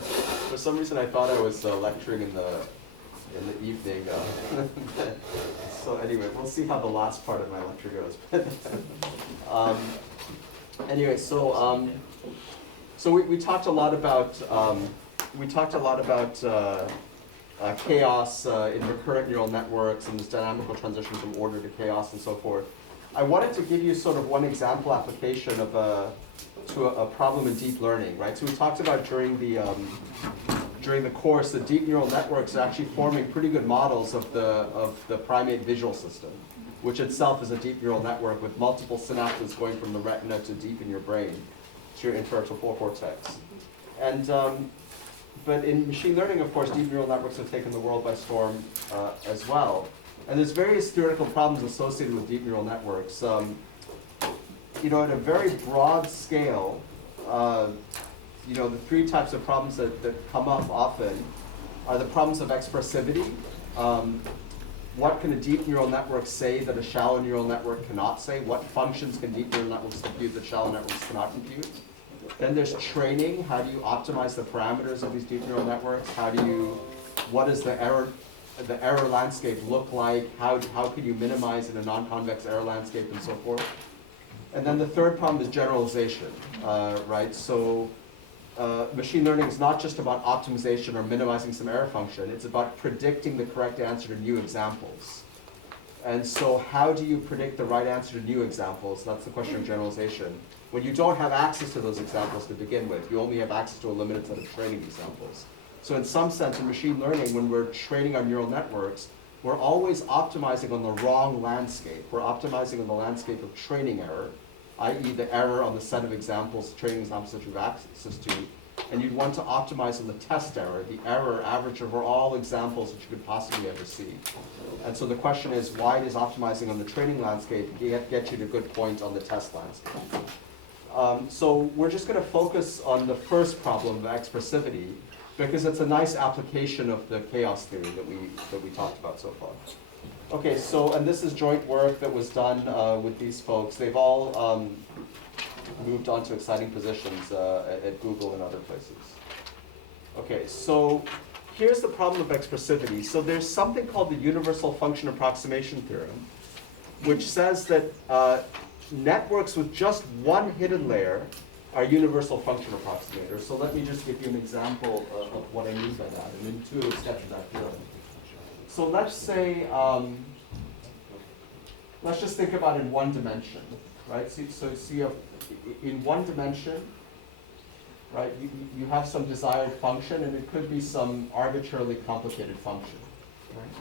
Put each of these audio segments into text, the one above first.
For some reason, I thought I was lecturing in the evening. So anyway, we'll see how the last part of my lecture goes. Anyway, so we talked a lot about chaos in recurrent neural networks and this dynamical transition from order to chaos and so forth. I wanted to give you sort of one example application of a problem in deep learning, right? So we talked about during the course that deep neural networks are actually forming pretty good models of the primate visual system, which itself is a deep neural network with multiple synapses going from the retina to deep in your brain to your inferotemporal cortex. And but in machine learning, of course, deep neural networks have taken the world by storm as well. And there's various theoretical problems associated with deep neural networks. At a very broad scale, the three types of problems that come up often are the problems of expressivity. What can a deep neural network say that a shallow neural network cannot say? What functions can deep neural networks compute that shallow networks cannot compute? Then there's training. How do you optimize the parameters of these deep neural networks? What does the error landscape look like? How can you minimize in a non-convex error landscape and so forth? And then the third problem is generalization, right? So machine learning is not just about optimization or minimizing some error function. It's about predicting the correct answer to new examples. And so how do you predict the right answer to new examples? That's the question of generalization. When you don't have access to those examples to begin with, you only have access to a limited set of training examples. So in some sense, in machine learning, when we're training our neural networks, we're always optimizing on the wrong landscape. We're optimizing on the landscape of training error, i.e. the error on the set of examples, training examples that you have access to. And you'd want to optimize on the test error, the error average over all examples that you could possibly ever see. And so the question is, why does optimizing on the training landscape get you to good point on the test landscape? So we're just going to focus on the first problem of expressivity, because it's a nice application of the chaos theory that we talked about so far. Okay, so, and this is joint work that was done with these folks. They've all moved on to exciting positions at Google and other places. Okay, so here's the problem of expressivity. So there's something called the universal function approximation theorem, which says that networks with just one hidden layer are universal function approximators. So let me just give you an example of what I mean by that, an intuitive sketch of that theorem. So let's say, let's just think about in one dimension, right? So you have, in one dimension, right, you have some desired function, and it could be some arbitrarily complicated function, right?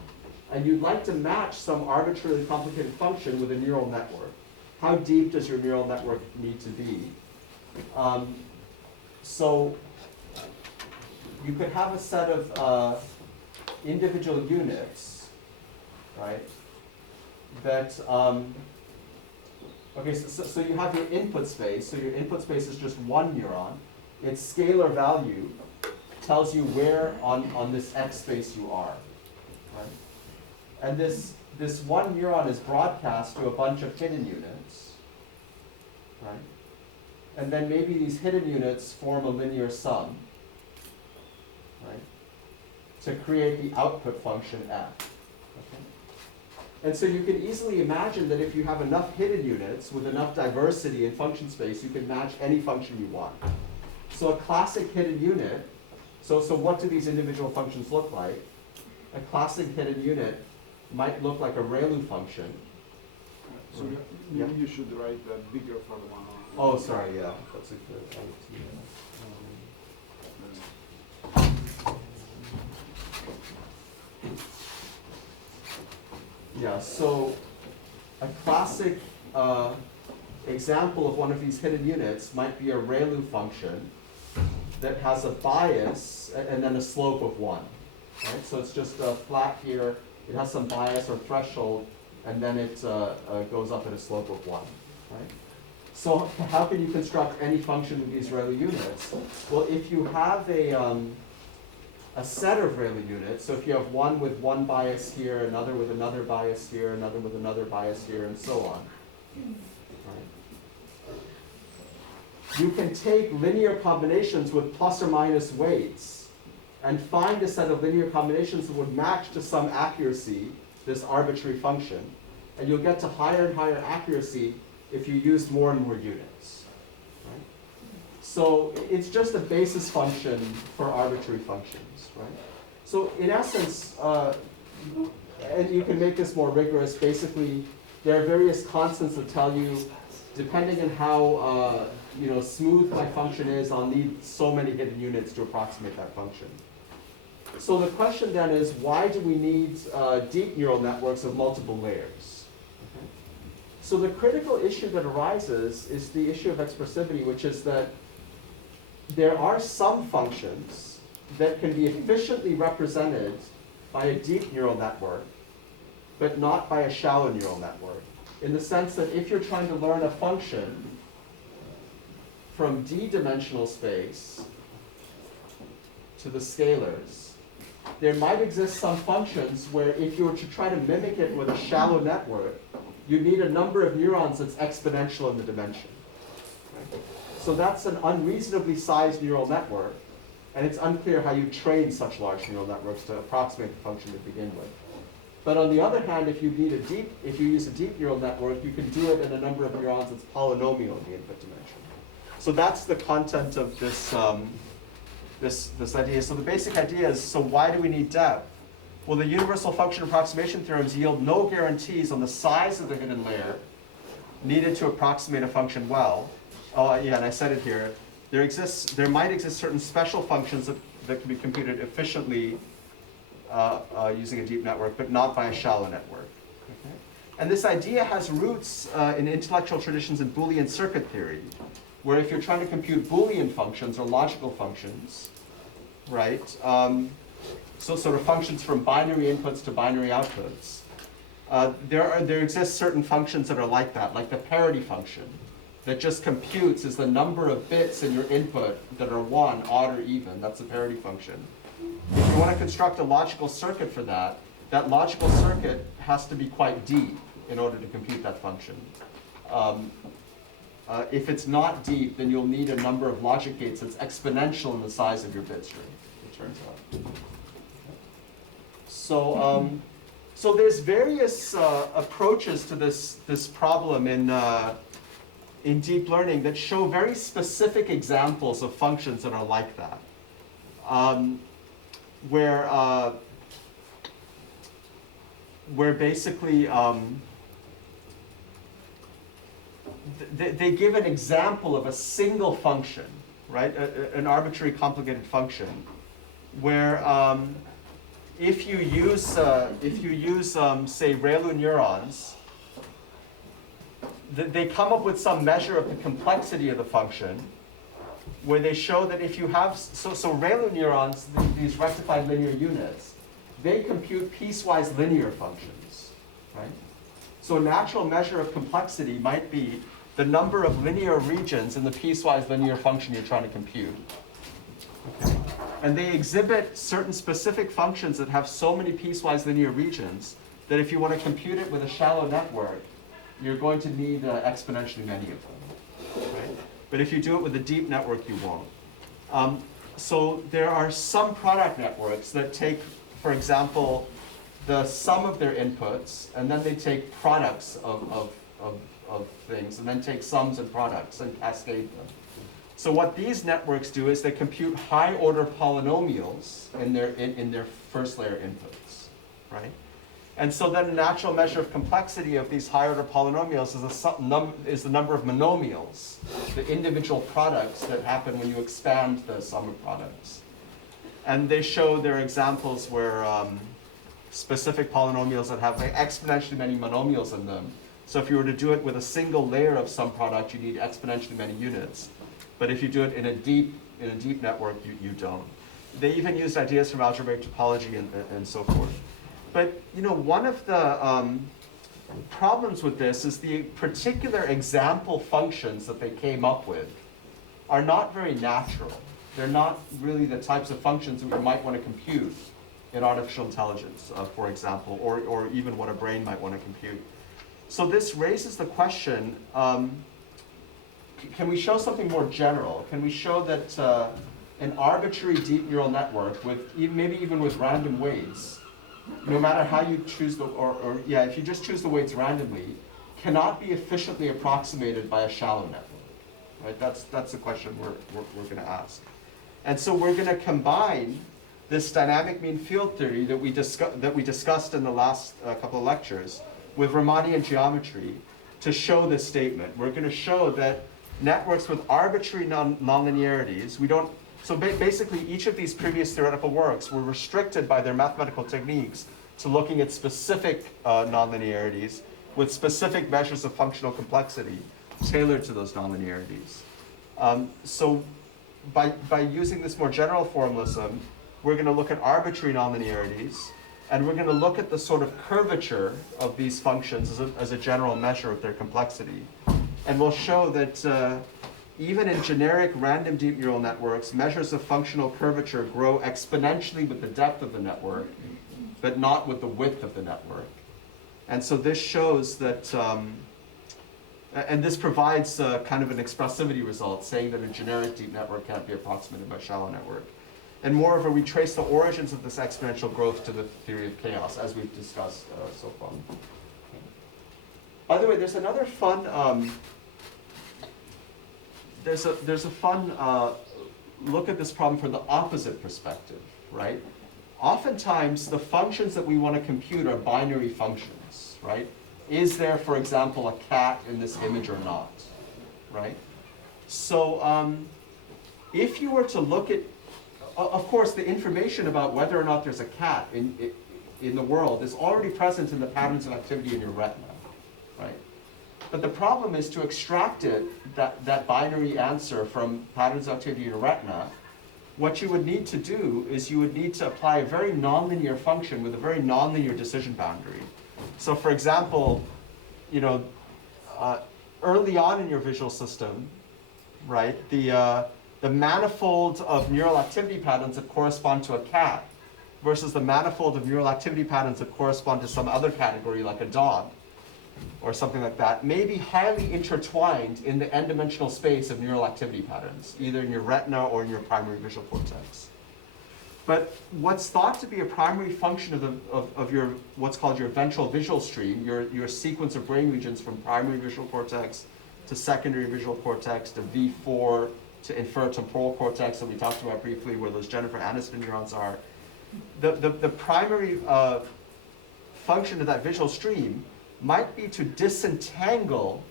And you'd like to match some arbitrarily complicated function with a neural network. How deep does your neural network need to be? So you could have a set of individual units, right, that, okay, so you have your input space. So your input space is just one neuron. Its scalar value tells you where on this X space you are, right? And this one neuron is broadcast to a bunch of hidden units, right? And then maybe these hidden units form a linear sum, right, to create the output function f. Okay? And so you can easily imagine that if you have enough hidden units with enough diversity in function space, you can match any function you want. So a classic hidden unit, so what do these individual functions look like? A classic hidden unit might look like a ReLU function. So maybe you should write that bigger for the one. Oh, sorry, yeah. That's a good yeah, so a classic example of one of these hidden units might be a ReLU function that has a bias and then a slope of 1. Right? So it's just flat here. It has some bias or threshold, and then it goes up at a slope of 1. Right? So how can you construct any function with these ReLU units? Well, if you have a set of ReLU units, so if you have one with one bias here, another with another bias here, another with another bias here, and so on, right? you can take linear combinations with plus or minus weights and find a set of linear combinations that would match to some accuracy this arbitrary function. And you'll get to higher and higher accuracy if you use more and more units. Right? So it's just a basis function for arbitrary functions. Right? So in essence, and you can make this more rigorous, basically there are various constants that tell you, depending on how smooth my function is, I'll need so many hidden units to approximate that function. So the question then is, why do we need deep neural networks of multiple layers? Okay. So the critical issue that arises is the issue of expressivity, which is that there are some functions that can be efficiently represented by a deep neural network, but not by a shallow neural network. In the sense that if you're trying to learn a function from d-dimensional space to the scalars, there might exist some functions where if you were to try to mimic it with a shallow network, you need a number of neurons that's exponential in the dimension. Right? So that's an unreasonably sized neural network, and it's unclear how you train such large neural networks to approximate the function to begin with. But on the other hand, if you use a deep neural network, you can do it in a number of neurons that's polynomial in the input dimension. So that's the content of this, this idea. So the basic idea is, so why do we need depth? Well, the universal function approximation theorems yield no guarantees on the size of the hidden layer needed to approximate a function well. Oh yeah, and I said it here. There might exist certain special functions that can be computed efficiently using a deep network, but not by a shallow network. Okay? And this idea has roots in intellectual traditions in Boolean circuit theory, where if you're trying to compute Boolean functions or logical functions, right? So sort of functions from binary inputs to binary outputs, there exist certain functions that are like that, like the parity function, that just computes is the number of bits in your input that are 1, odd or even. That's the parity function. If you want to construct a logical circuit for that, that logical circuit has to be quite deep in order to compute that function. If it's not deep, then you'll need a number of logic gates that's exponential in the size of your bit stream, it turns out. So, so there's various approaches to this problem in deep learning that show very specific examples of functions that are like that. Where basically they give an example of a single function, right? An arbitrary complicated function, where if you use say ReLU neurons, they come up with some measure of the complexity of the function, where they show that if you have, so ReLU neurons, these rectified linear units, they compute piecewise linear functions, right? So a natural measure of complexity might be the number of linear regions in the piecewise linear function you're trying to compute. Okay. And they exhibit certain specific functions that have so many piecewise linear regions that if you want to compute it with a shallow network, you're going to need exponentially many of them, right? But if you do it with a deep network, you won't. So there are some product networks that take, for example, the sum of their inputs, and then they take products of things, and then take sums and products and cascade them. So what these networks do is they compute high-order polynomials in their first layer inputs, right? And so then a natural measure of complexity of these high-order polynomials is the number of monomials, the individual products that happen when you expand the sum of products. And they show there are examples where specific polynomials that have like exponentially many monomials in them. So if you were to do it with a single layer of some product, you need exponentially many units. But if you do it in a deep network, you don't. They even used ideas from algebraic topology and so forth. But one of the problems with this is the particular example functions that they came up with are not very natural. They're not really the types of functions that we might want to compute in artificial intelligence, for example, or even what a brain might want to compute. So this raises the question, can we show something more general? Can we show that an arbitrary deep neural network with maybe even with random weights, no matter how you choose if you just choose the weights randomly, cannot be efficiently approximated by a shallow network, right? That's the question we're going to ask. And so we're going to combine this dynamic mean field theory that we discussed in the last couple of lectures with Riemannian geometry to show this statement. We're going to show that networks with arbitrary nonlinearities, basically each of these previous theoretical works were restricted by their mathematical techniques to looking at specific nonlinearities with specific measures of functional complexity tailored to those nonlinearities. So by using this more general formalism, we're going to look at arbitrary nonlinearities, and we're going to look at the sort of curvature of these functions as a general measure of their complexity. And we'll show that even in generic random deep neural networks, measures of functional curvature grow exponentially with the depth of the network, but not with the width of the network. And so this shows that, and this provides kind of an expressivity result, saying that a generic deep network can't be approximated by a shallow network. And moreover, we trace the origins of this exponential growth to the theory of chaos, as we've discussed so far. By the way, there's another fun, there's a fun look at this problem from the opposite perspective, right? Oftentimes, the functions that we want to compute are binary functions, right? Is there, for example, a cat in this image or not, right? So if you were to look at, of course, the information about whether or not there's a cat in the world is already present in the patterns of activity in your retina, right? But the problem is to extract that binary answer from patterns of activity in your retina. What you would need to do is you would need to apply a very nonlinear function with a very nonlinear decision boundary. So for example, early on in your visual system, right, the manifold of neural activity patterns that correspond to a cat versus the manifold of neural activity patterns that correspond to some other category like a dog or something like that may be highly intertwined in the n-dimensional space of neural activity patterns, either in your retina or in your primary visual cortex. But what's thought to be a primary function of your what's called your ventral visual stream, your sequence of brain regions from primary visual cortex to secondary visual cortex to V4 to inferred temporal cortex that we talked about briefly, where those Jennifer Aniston neurons are. The primary function of that visual stream might be to disentangle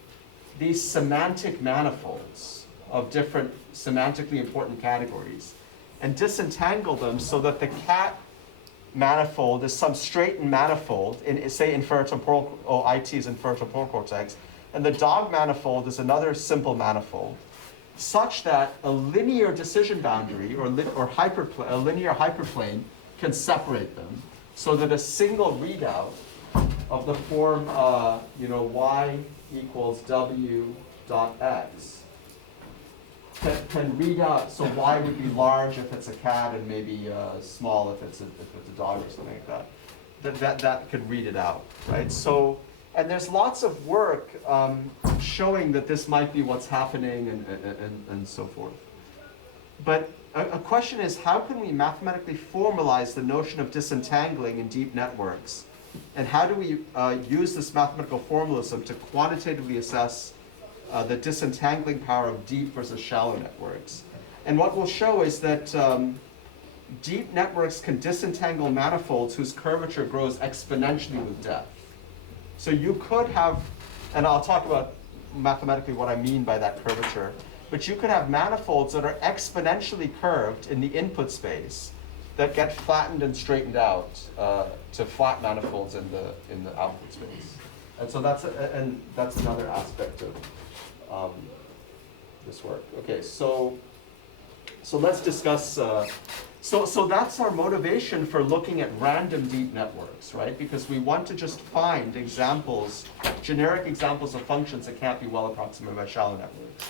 these semantic manifolds of different semantically important categories and disentangle them so that the cat manifold is some straightened manifold in, say, inferred temporal, IT is inferred temporal cortex, and the dog manifold is another simple manifold, such that a linear decision boundary or a linear hyperplane can separate them, so that a single readout of the form, y equals w dot x can read out. So y would be large if it's a cat, and maybe small if it's a dog or something like that. That could read it out, right? So. And there's lots of work showing that this might be what's happening and so forth. But a question is, how can we mathematically formalize the notion of disentangling in deep networks? And how do we use this mathematical formalism to quantitatively assess the disentangling power of deep versus shallow networks? And what we'll show is that deep networks can disentangle manifolds whose curvature grows exponentially with depth. So you could have, and I'll talk about mathematically what I mean by that curvature, but you could have manifolds that are exponentially curved in the input space that get flattened and straightened out to flat manifolds in the output space. And so that's another aspect of this work. Okay, so let's discuss. So that's our motivation for looking at random deep networks, right? Because we want to just find examples, generic examples of functions that can't be well approximated by shallow networks.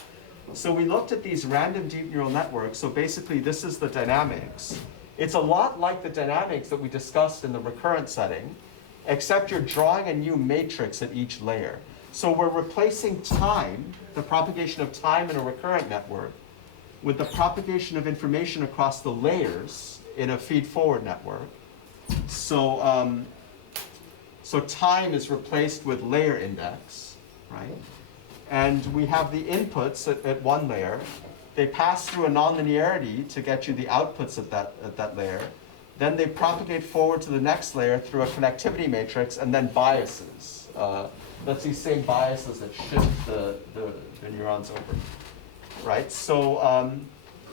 So we looked at these random deep neural networks. So basically, this is the dynamics. It's a lot like the dynamics that we discussed in the recurrent setting, except you're drawing a new matrix at each layer. So we're replacing time, the propagation of time in a recurrent network, with the propagation of information across the layers in a feed-forward network. So, so time is replaced with layer index, right? And we have the inputs at one layer. They pass through a nonlinearity to get you the outputs at that layer. Then they propagate forward to the next layer through a connectivity matrix, and then biases. That's these same biases that shift the neurons over, right? So,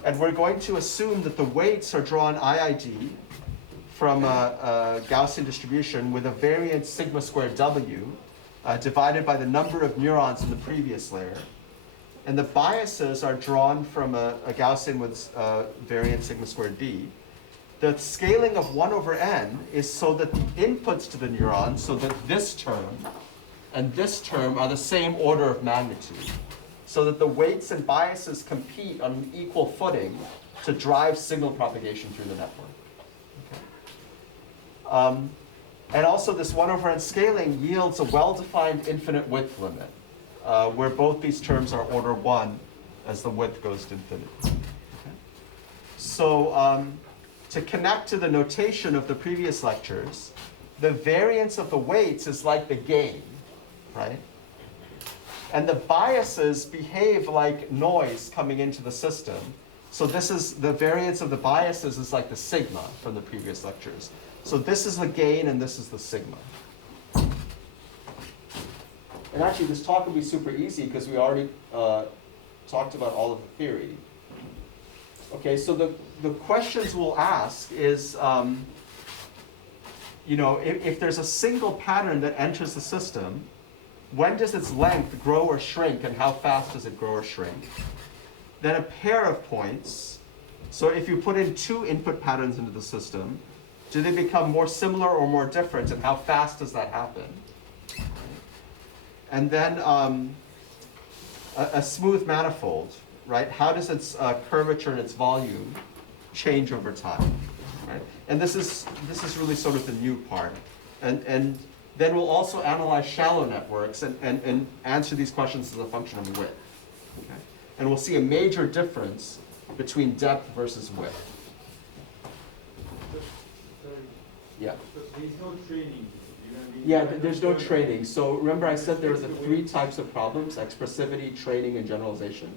and we're going to assume that the weights are drawn IID from a Gaussian distribution with a variance sigma squared W divided by the number of neurons in the previous layer. And the biases are drawn from a Gaussian with variance sigma squared B. The scaling of 1 over n is so that the inputs to the neuron, so that this term and this term are the same order of magnitude, so that the weights and biases compete on an equal footing to drive signal propagation through the network. Okay. And also this 1 over n scaling yields a well-defined infinite width limit, where both these terms are order 1 as the width goes to infinity. Okay. So to connect to the notation of the previous lectures, the variance of the weights is like the gain, right? And the biases behave like noise coming into the system. So this is, the variance of the biases is like the sigma from the previous lectures. So this is the gain and this is the sigma. And actually this talk will be super easy because we already talked about all of the theory. Okay, so the questions we'll ask is, you know, if there's a single pattern that enters the system, when does its length grow or shrink, and how fast does it grow or shrink? Then a pair of points. So if you put in 2 input patterns into the system, do they become more similar or more different, and how fast does that happen? And then a smooth manifold, right? How does its curvature and its volume change over time, right? And this is really sort of the new part. And then we'll also analyze shallow networks and answer these questions as a function of width. Okay? And we'll see a major difference between depth versus width. Yeah. There's no training. Yeah, there's no training. So remember I said there were the 3 types of problems: expressivity, training, and generalization.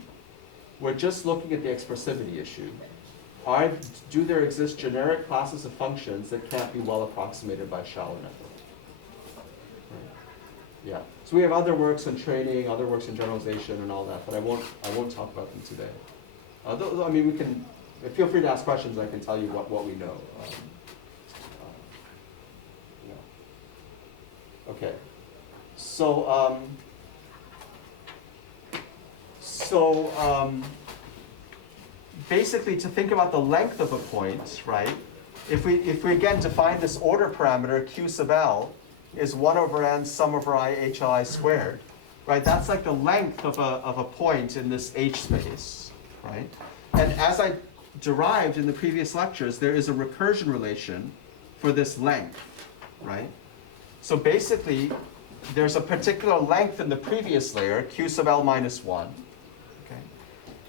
We're just looking at the expressivity issue. Do there exist generic classes of functions that can't be well approximated by a shallow network? Right. Yeah. So we have other works in training, other works in generalization, and all that, but I won't talk about them today. I mean, we can. Feel free to ask questions. I can tell you what we know. Yeah. Okay. Basically, to think about the length of a point, right? If we again define this order parameter, Q sub L is 1 over n sum over I HLI squared, right? That's like the length of a point in this H space, right? And as I derived in the previous lectures, there is a recursion relation for this length, right? So basically, there's a particular length in the previous layer, Q sub L minus 1. Okay.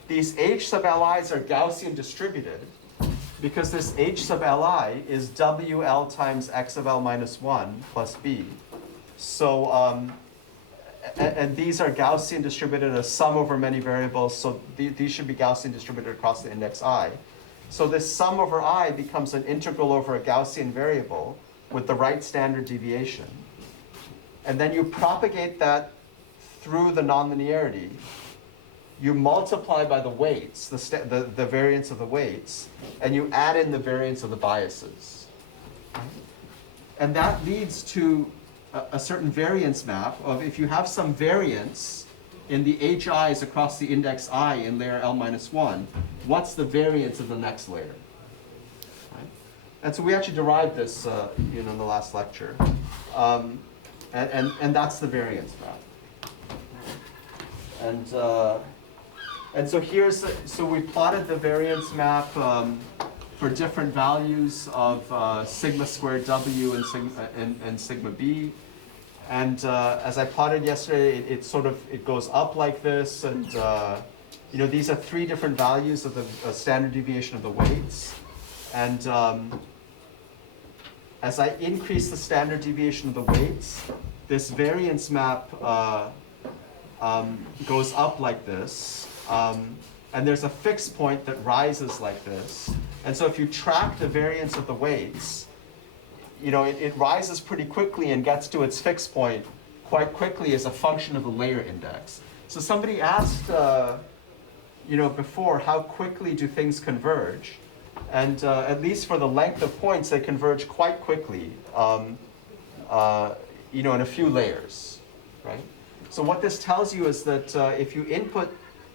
These H sub Li's are Gaussian distributed because this H sub Li is WL times X of L minus 1 plus B. So, and these are Gaussian distributed as sum over many variables, so these should be Gaussian distributed across the index I. So this sum over I becomes an integral over a Gaussian variable with the right standard deviation. And then you propagate that through the nonlinearity. You multiply by the weights, the variance of the weights, and you add in the variance of the biases. And that leads to a certain variance map of if you have some variance in the HIs across the index I in layer L minus 1, what's the variance of the next layer? Right? And so we actually derived this in the last lecture. And that's the variance map. And so so we plotted the variance map for different values of sigma squared W and sigma B. And as I plotted yesterday, it goes up like this, and these are 3 different values of the standard deviation of the weights. And as I increase the standard deviation of the weights, this variance map goes up like this. And there's a fixed point that rises like this. And so if you track the variance of the weights, it rises pretty quickly and gets to its fixed point quite quickly as a function of the layer index. So somebody asked, before, how quickly do things converge? And at least for the length of points, they converge quite quickly, in a few layers, right? So what this tells you is that if you input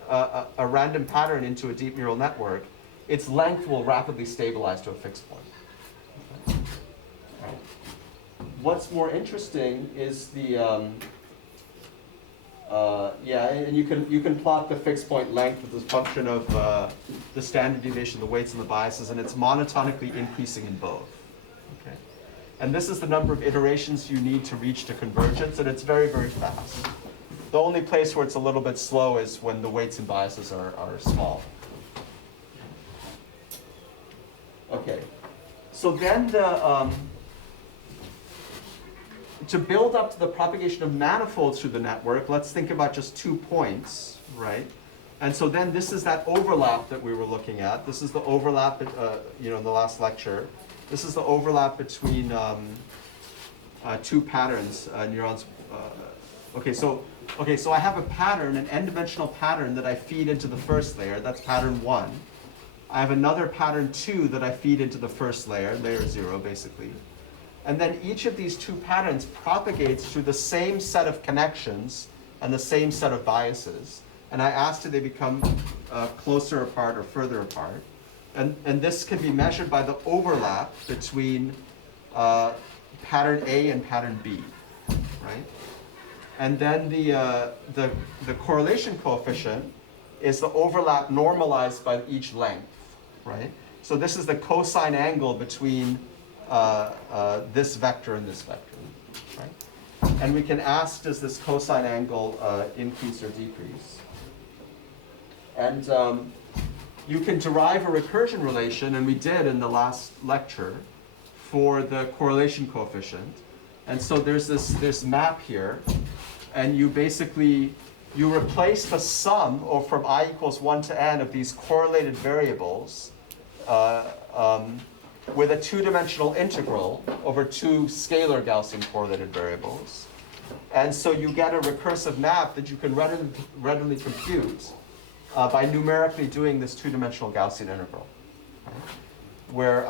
a random pattern into a deep neural network, its length will rapidly stabilize to a fixed point. Okay. Right. What's more interesting is the and you can plot the fixed point length with the function of the standard deviation, the weights and the biases, and it's monotonically increasing in both. Okay. And this is the number of iterations you need to reach to convergence, and it's very, very fast. The only place where it's a little bit slow is when the weights and biases are small. Okay, so then to build up to the propagation of manifolds through the network, let's think about just 2 points, right? And so then this is that overlap that we were looking at. This is the overlap, in the last lecture. This is the overlap between 2 patterns, neurons. Okay, so I have a pattern, an n-dimensional pattern that I feed into the first layer. That's pattern 1. I have another pattern 2 that I feed into the first layer, layer 0, basically. And then each of these 2 patterns propagates through the same set of connections and the same set of biases. And I asked, do they become closer apart or further apart? And this can be measured by the overlap between pattern A and pattern B, right? And then the correlation coefficient is the overlap normalized by each length, right? So this is the cosine angle between this vector and this vector, right? And we can ask, does this cosine angle increase or decrease? And you can derive a recursion relation, and we did in the last lecture, for the correlation coefficient. And so there's this map here, and you replace the sum, or from I equals 1 to n, of these correlated variables with a 2-dimensional integral over 2 scalar Gaussian correlated variables. And so you get a recursive map that you can readily compute by numerically doing this 2-dimensional Gaussian integral. Right? Where,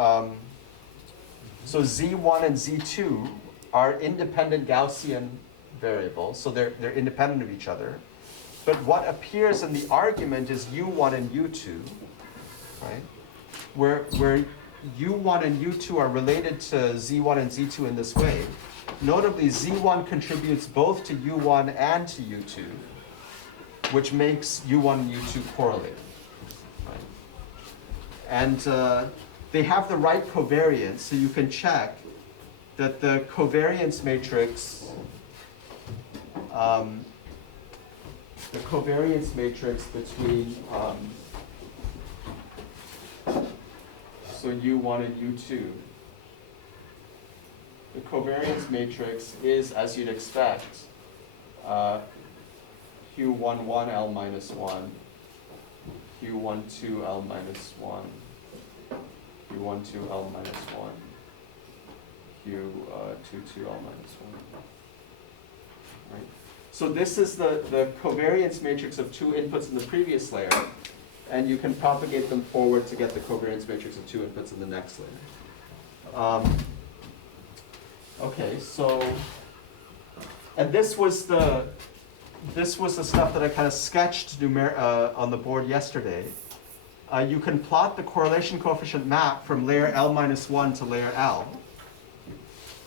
so Z1 and Z2 are independent Gaussian variables, so they're independent of each other. But what appears in the argument is U1 and U2, right? Where U1 and U2 are related to Z1 and Z2 in this way. Notably, Z1 contributes both to U1 and to U2, which makes U1 and U2 correlated. Right? And they have the right covariance, so you can check that the covariance matrix between so U1 and U2, the covariance matrix is, as you'd expect, Q11 L minus 1, Q12 L minus 1, Q12 L minus 1, Q22 L minus 1. Right? So this is the covariance matrix of 2 inputs in the previous layer, and you can propagate them forward to get the covariance matrix of 2 inputs in the next layer. Okay, so, and this was the stuff that I kind of sketched on the board yesterday. You can plot the correlation coefficient map from layer L minus 1 to layer L,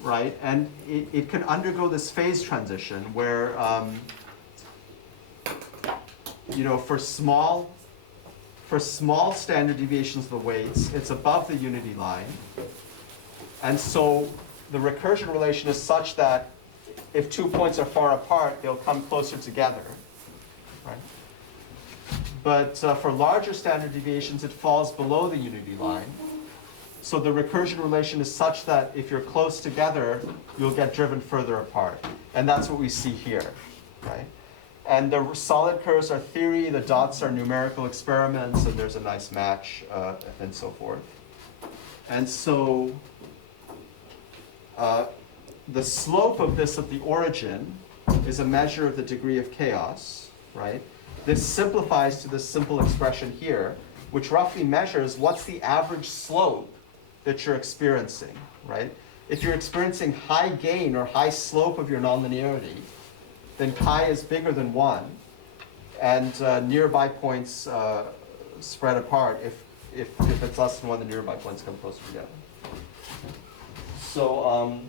right? And it can undergo this phase transition where, for small standard deviations of the weights, it's above the unity line. And so the recursion relation is such that if 2 points are far apart, they'll come closer together, right? But for larger standard deviations, it falls below the unity line. So the recursion relation is such that if you're close together, you'll get driven further apart. And that's what we see here, right? And the solid curves are theory, the dots are numerical experiments, and there's a nice match, and so forth. And so the slope of this at the origin is a measure of the degree of chaos, right? This simplifies to this simple expression here, which roughly measures what's the average slope that you're experiencing, right? If you're experiencing high gain or high slope of your nonlinearity, then chi is bigger than 1, and nearby points spread apart. If it's less than 1, the nearby points come closer together. So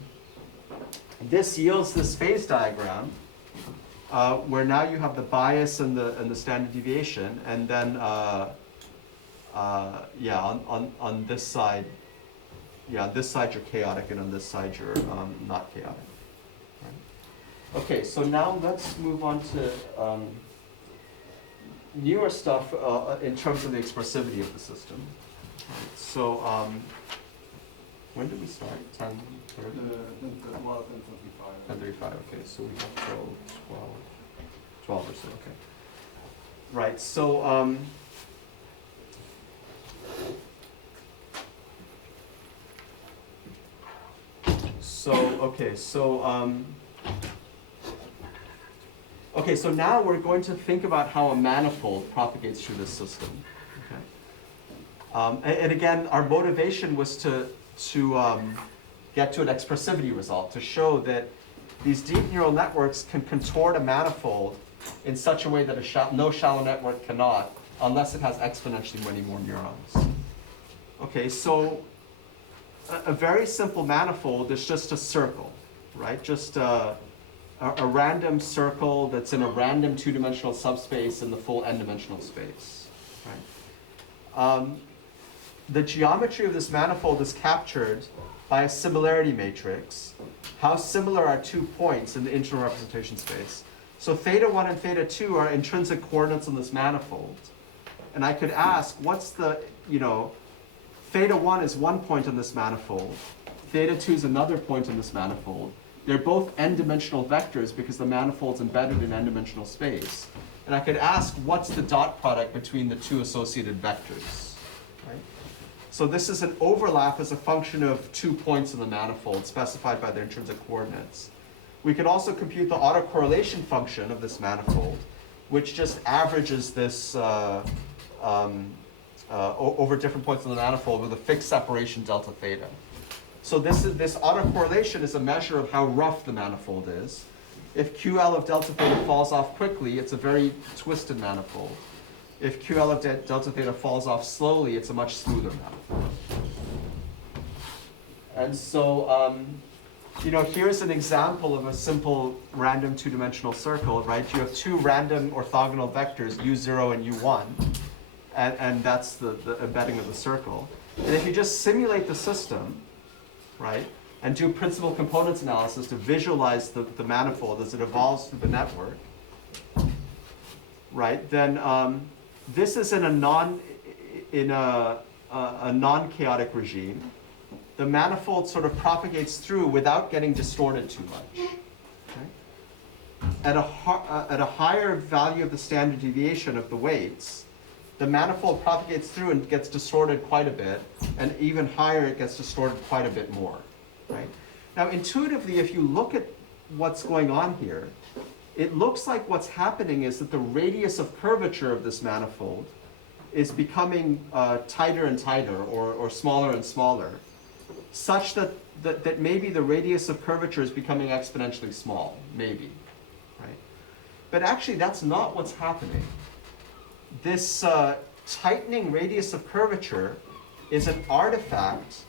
this yields this phase diagram where now you have the bias and the standard deviation, and then on this side, on this side you're chaotic, and on this side you're not chaotic. Right? Okay, so now let's move on to newer stuff in terms of the expressivity of the system. Right, so when did we start? 10:30? 10:35, okay, so we have 12 or so, okay. Right, so so now we're going to think about how a manifold propagates through this system. Okay. And again, our motivation was to get to an expressivity result, to show that these deep neural networks can contort a manifold in such a way that no shallow network cannot, unless it has exponentially many more neurons. Okay, so a very simple manifold is just a circle, right? Just a random circle that's in a random two-dimensional subspace in the full n-dimensional space, right? The geometry of this manifold is captured by a similarity matrix. How similar are 2 points in the internal representation space? So theta 1 and theta 2 are intrinsic coordinates on this manifold. And I could ask, what's the, theta 1 is 1 point on this manifold. Theta 2 is another point on this manifold. They're both n-dimensional vectors because the manifold's embedded in n-dimensional space. And I could ask, what's the dot product between the two associated vectors, right? So this is an overlap as a function of 2 points in the manifold specified by their intrinsic coordinates. We could also compute the autocorrelation function of this manifold, which just averages this over different points in the manifold with a fixed separation delta theta. So this autocorrelation is a measure of how rough the manifold is. If QL of delta theta falls off quickly, it's a very twisted manifold. If QL of delta theta falls off slowly, it's a much smoother manifold. And so, here's an example of a simple random two-dimensional circle, right? You have 2 random orthogonal vectors, u0 and u1, and that's the embedding of the circle. And if you just simulate the system, right, and do principal components analysis to visualize the manifold as it evolves through the network, right, then this is in a non-chaotic regime. The manifold sort of propagates through without getting distorted too much. Okay? At a higher value of the standard deviation of the weights, the manifold propagates through and gets distorted quite a bit, and even higher it gets distorted quite a bit more. Right? Now intuitively, if you look at what's going on here, it looks like what's happening is that the radius of curvature of this manifold is becoming tighter and tighter, or smaller and smaller, such that maybe the radius of curvature is becoming exponentially small, maybe, right? But actually that's not what's happening. This tightening radius of curvature is an artifact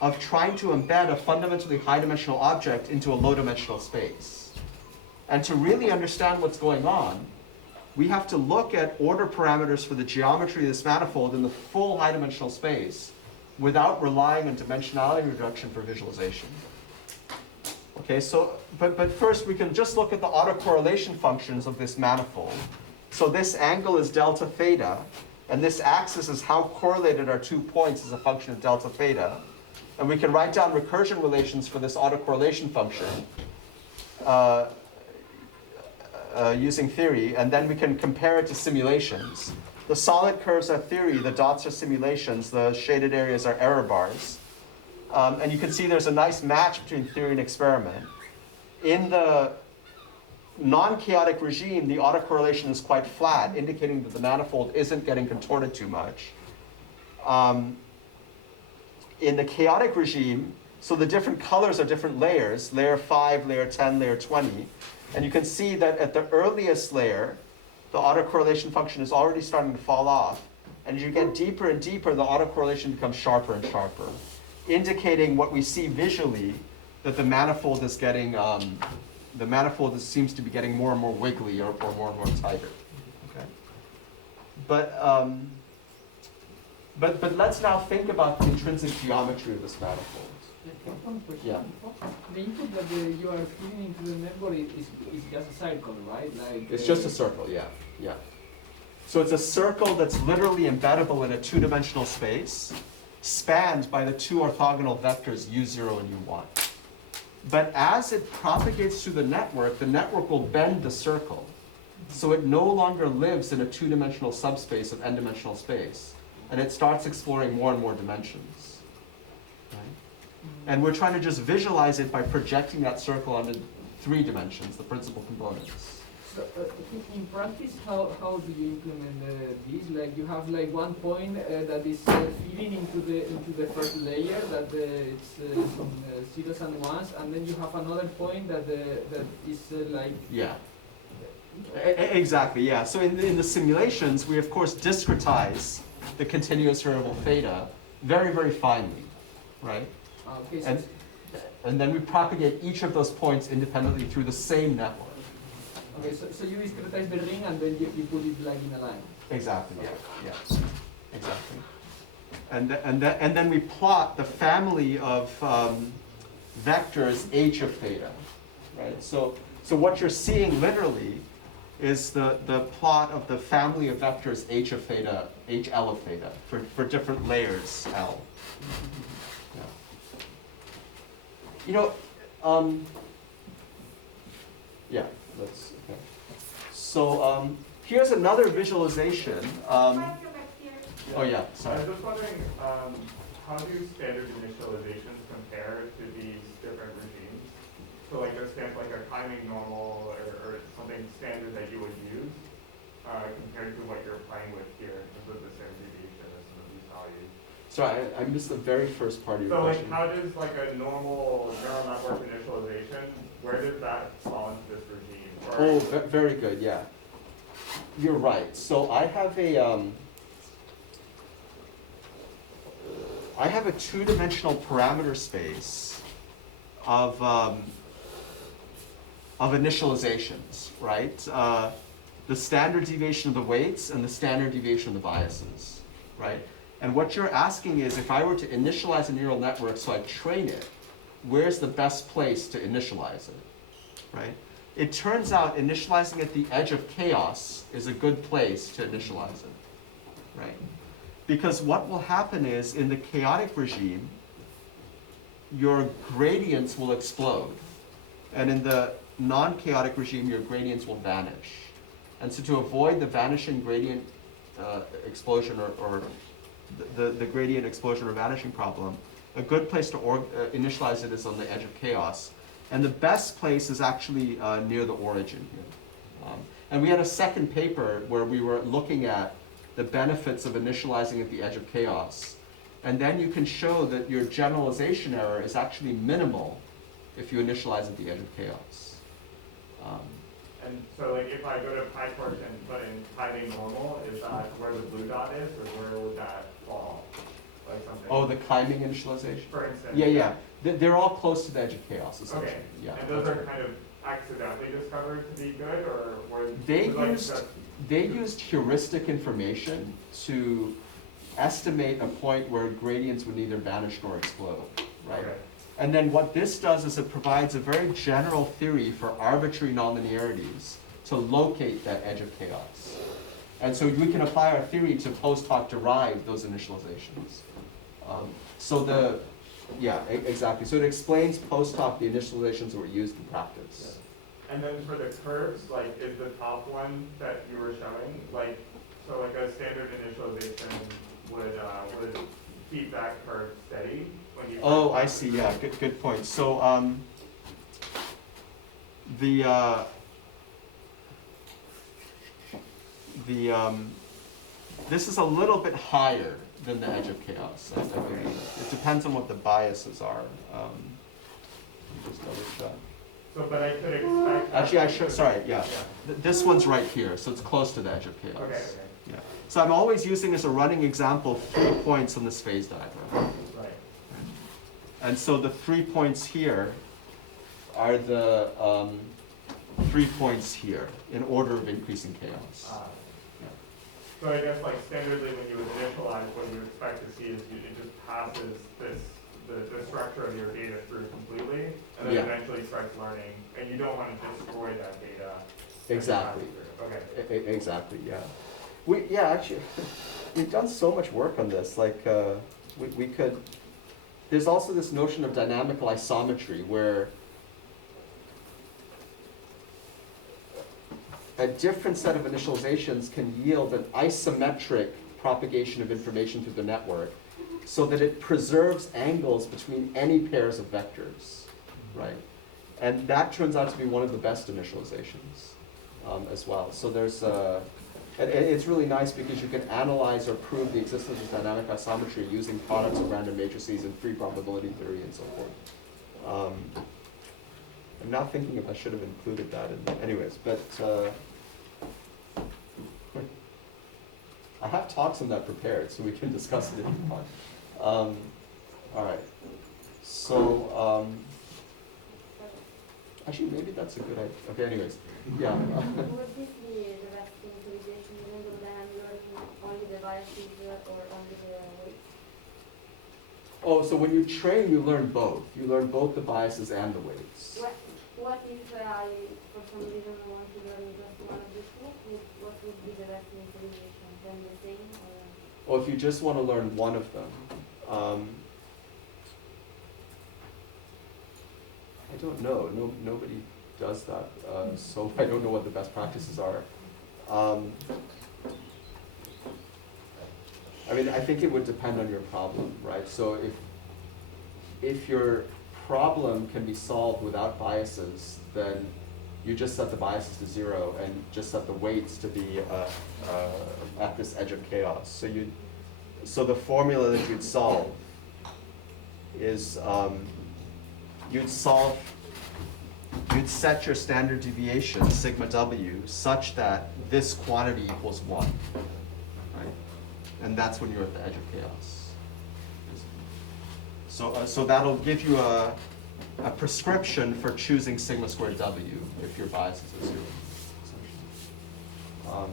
of trying to embed a fundamentally high-dimensional object into a low-dimensional space. And to really understand what's going on, we have to look at order parameters for the geometry of this manifold in the full high-dimensional space without relying on dimensionality reduction for visualization. Okay, so, but first we can just look at the autocorrelation functions of this manifold. So this angle is delta theta, and this axis is how correlated our 2 points as a function of delta theta. And we can write down recursion relations for this autocorrelation function using theory, and then we can compare it to simulations. The solid curves are theory, the dots are simulations, the shaded areas are error bars. And you can see there's a nice match between theory and experiment. In the non-chaotic regime, the autocorrelation is quite flat, indicating that the manifold isn't getting contorted too much. In the chaotic regime, so the different colors are different layers, layer 5, layer 10, layer 20. And you can see that at the earliest layer, the autocorrelation function is already starting to fall off. And as you get deeper and deeper, the autocorrelation becomes sharper and sharper, indicating what we see visually, that the manifold is getting, seems to be getting more and more wiggly or more and more tighter. Okay? But let's now think about the intrinsic geometry of this manifold. One question. Yeah. The input that you are feeding into the network is just a circle, right? Like It's just a circle, yeah, yeah. So it's a circle that's literally embeddable in a two-dimensional space, spanned by the two orthogonal vectors u0 and u1. But as it propagates through the network will bend the circle. So it no longer lives in a two-dimensional subspace of n-dimensional space. And it starts exploring more and more dimensions. Right? And we're trying to just visualize it by projecting that circle onto 3 dimensions, the principal components. So, in practice, how do you implement this? Like you have like one point that is feeding into the first layer that it's some zeros and ones, and then you have another point that is like Yeah. Exactly. Yeah. So in the simulations, we of course discretize the continuous variable theta very, very finely, right? okay. So And then we propagate each of those points independently through the same network. okay, so you discretize the ring and then you put it like in a line. Exactly. Yeah. Yeah. Exactly. And then we plot the family of vectors h of theta, right? So what you're seeing literally is the plot of the family of vectors h of theta, hl of theta for different layers L. Yeah. You know, yeah. Let's. Okay. So here's another visualization. Oh yeah, I sorry. was just wondering, how do standard initializations compare to these different regimes? So like a timing normal or something standard that you would use compared to what you're playing with here in terms of the standard deviation of some of these values. Sorry, I missed the very first part of your So like question. how does like a normal neural network initialization, where does that fall into this regime? Or Oh, very good, yeah. You're right. So I have a two-dimensional parameter space of initializations, right? The standard deviation of the weights and the standard deviation of the biases, right? And what you're asking is, if I were to initialize a neural network so I train it, where's the best place to initialize it, right? It turns out initializing at the edge of chaos is a good place to initialize it, right? Because what will happen is, in the chaotic regime, your gradients will explode. And in the non-chaotic regime, your gradients will vanish. And so to avoid the vanishing gradient explosion or the gradient explosion or vanishing problem, a good place to initialize it is on the edge of chaos. And the best place is actually near the origin here. And we had a second paper where we were looking at the benefits of initializing at the edge of chaos. And then you can show that your generalization error is actually minimal if you initialize at the edge of chaos. and so like if I go to PyTorch and put in timing normal, is that where the blue dot is, or where would that fall? Like something. Oh, the climbing initialization? For instance. Yeah. They're all close to the edge of chaos, essentially. Okay. Yeah. And those are kind of accidentally discovered to be good, or were They used heuristic information to estimate a point where gradients would neither vanish nor explode, right? Okay. And then what this does is it provides a very general theory for arbitrary nonlinearities to locate that edge of chaos. And so we can apply our theory to post hoc derive those initializations. Exactly. So it explains post hoc the initializations that were used in practice. And then for the curves, like, is the top one that you were showing, like, so like a standard initialization would keep that curve steady when you. Oh, I see. Yeah, good point. So this is a little bit higher than the edge of chaos, I believe. It depends on what the biases are. Just double check. So, but I could expect. Actually, sorry, yeah. This one's right here, so it's close to the edge of chaos. Okay. Yeah. So I'm always using as a running example 3 points on this phase diagram. Right. And so the 3 points here are the 3 points here in order of increasing chaos. So I guess like standardly when you initialize, what you expect to see is it just passes the structure of your data through completely, and then eventually starts learning, and you don't want to destroy that data. Exactly. Okay. Exactly, yeah. Actually, we've done so much work on this. Like, we could, there's also this notion of dynamical isometry where a different set of initializations can yield an isometric propagation of information through the network so that it preserves angles between any pairs of vectors, right? And that turns out to be one of the best initializations as well. So there's, it's really nice because you can analyze or prove the existence of dynamic isometry using products of random matrices and free probability theory and so forth. I'm not thinking if I should have included that in, anyways, but I have talks on that prepared, so we can discuss it if you want. All right. So, actually, maybe that's a good idea. Okay, anyways, yeah. Would this be the best initialization even though then I'm learning only the biases or only the weights? Oh, so when you train, you learn both. You learn both the biases and the weights. What if I, for some reason, want to learn just one of the two? What would be the best initialization? Then the same? Or? Or if you just want to learn one of them, I don't know. Nobody does that, so I don't know what the best practices are. I mean, I think it would depend on your problem, right? So if your problem can be solved without biases, then you just set the biases to 0 and just set the weights to be at this edge of chaos. So the formula that you'd solve is you'd set your standard deviation, sigma w, such that this quantity equals 1, right? And that's when you're at the edge of chaos. So that'll give you a prescription for choosing sigma squared w if your bias is at 0, essentially.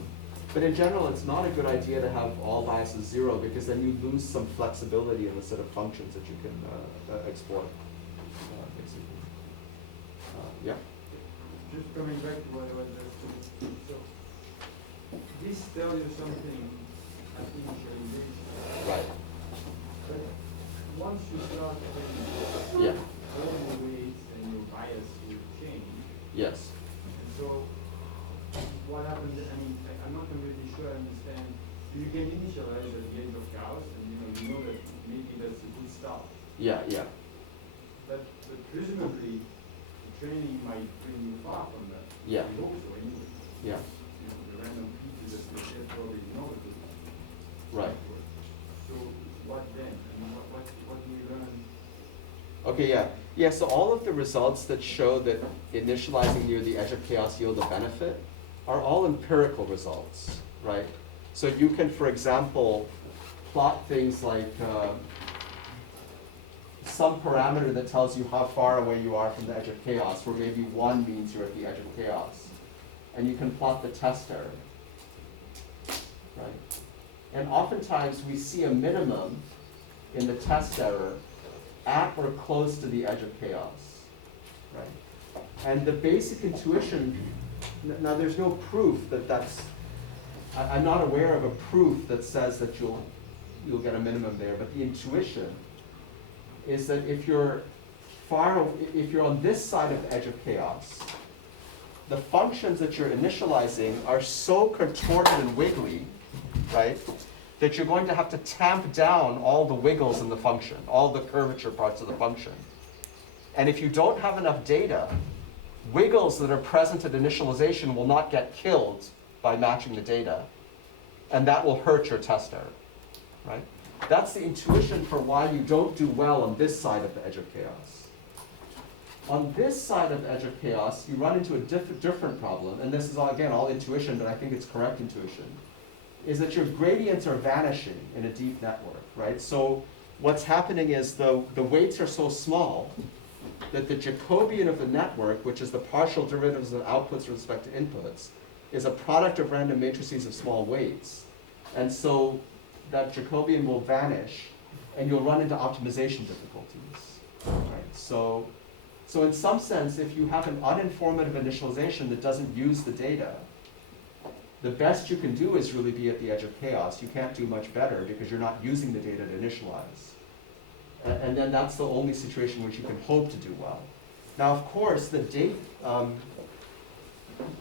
But in general, it's not a good idea to have all biases 0 because then you lose some flexibility in the set of functions that you can explore, basically. Yeah? Just coming back to what I was just saying. So this tells you something at initialization. Right. But once you start playing Yeah. all the weights and your bias will change. Yes. And so what happens, I mean, I'm not completely sure I understand. You can initialize at the edge of Gauss and you know that maybe that's a good start. Yeah. But presumably the training might bring you far from that. Yeah. And also anyway. Yeah. You know, the random pieces that they said probably know it. Right. So what then? I mean, what do we learn? Okay, yeah. Yeah, so all of the results that show that initializing near the edge of chaos yield a benefit are all empirical results, right? So you can, for example, plot things like some parameter that tells you how far away you are from the edge of chaos, where maybe 1 means you're at the edge of chaos. And you can plot the test error, right? And oftentimes we see a minimum in the test error at or close to the edge of chaos, right? And the basic intuition, now there's no proof that that's, I'm not aware of a proof that says that you'll get a minimum there, but the intuition is that if you're on this side of the edge of chaos, the functions that you're initializing are so contorted and wiggly, right, that you're going to have to tamp down all the wiggles in the function, all the curvature parts of the function. And if you don't have enough data, wiggles that are present at initialization will not get killed by matching the data, and that will hurt your test error, right? That's the intuition for why you don't do well on this side of the edge of chaos. On this side of the edge of chaos, you run into a different problem, and this is all, again, all intuition, but I think it's correct intuition, is that your gradients are vanishing in a deep network, right? So what's happening is the weights are so small that the Jacobian of the network, which is the partial derivatives of outputs with respect to inputs, is a product of random matrices of small weights. And so that Jacobian will vanish, and you'll run into optimization difficulties, right? So in some sense, if you have an uninformative initialization that doesn't use the data, the best you can do is really be at the edge of chaos. You can't do much better because you're not using the data to initialize. And then that's the only situation in which you can hope to do well. Now, of course, the data,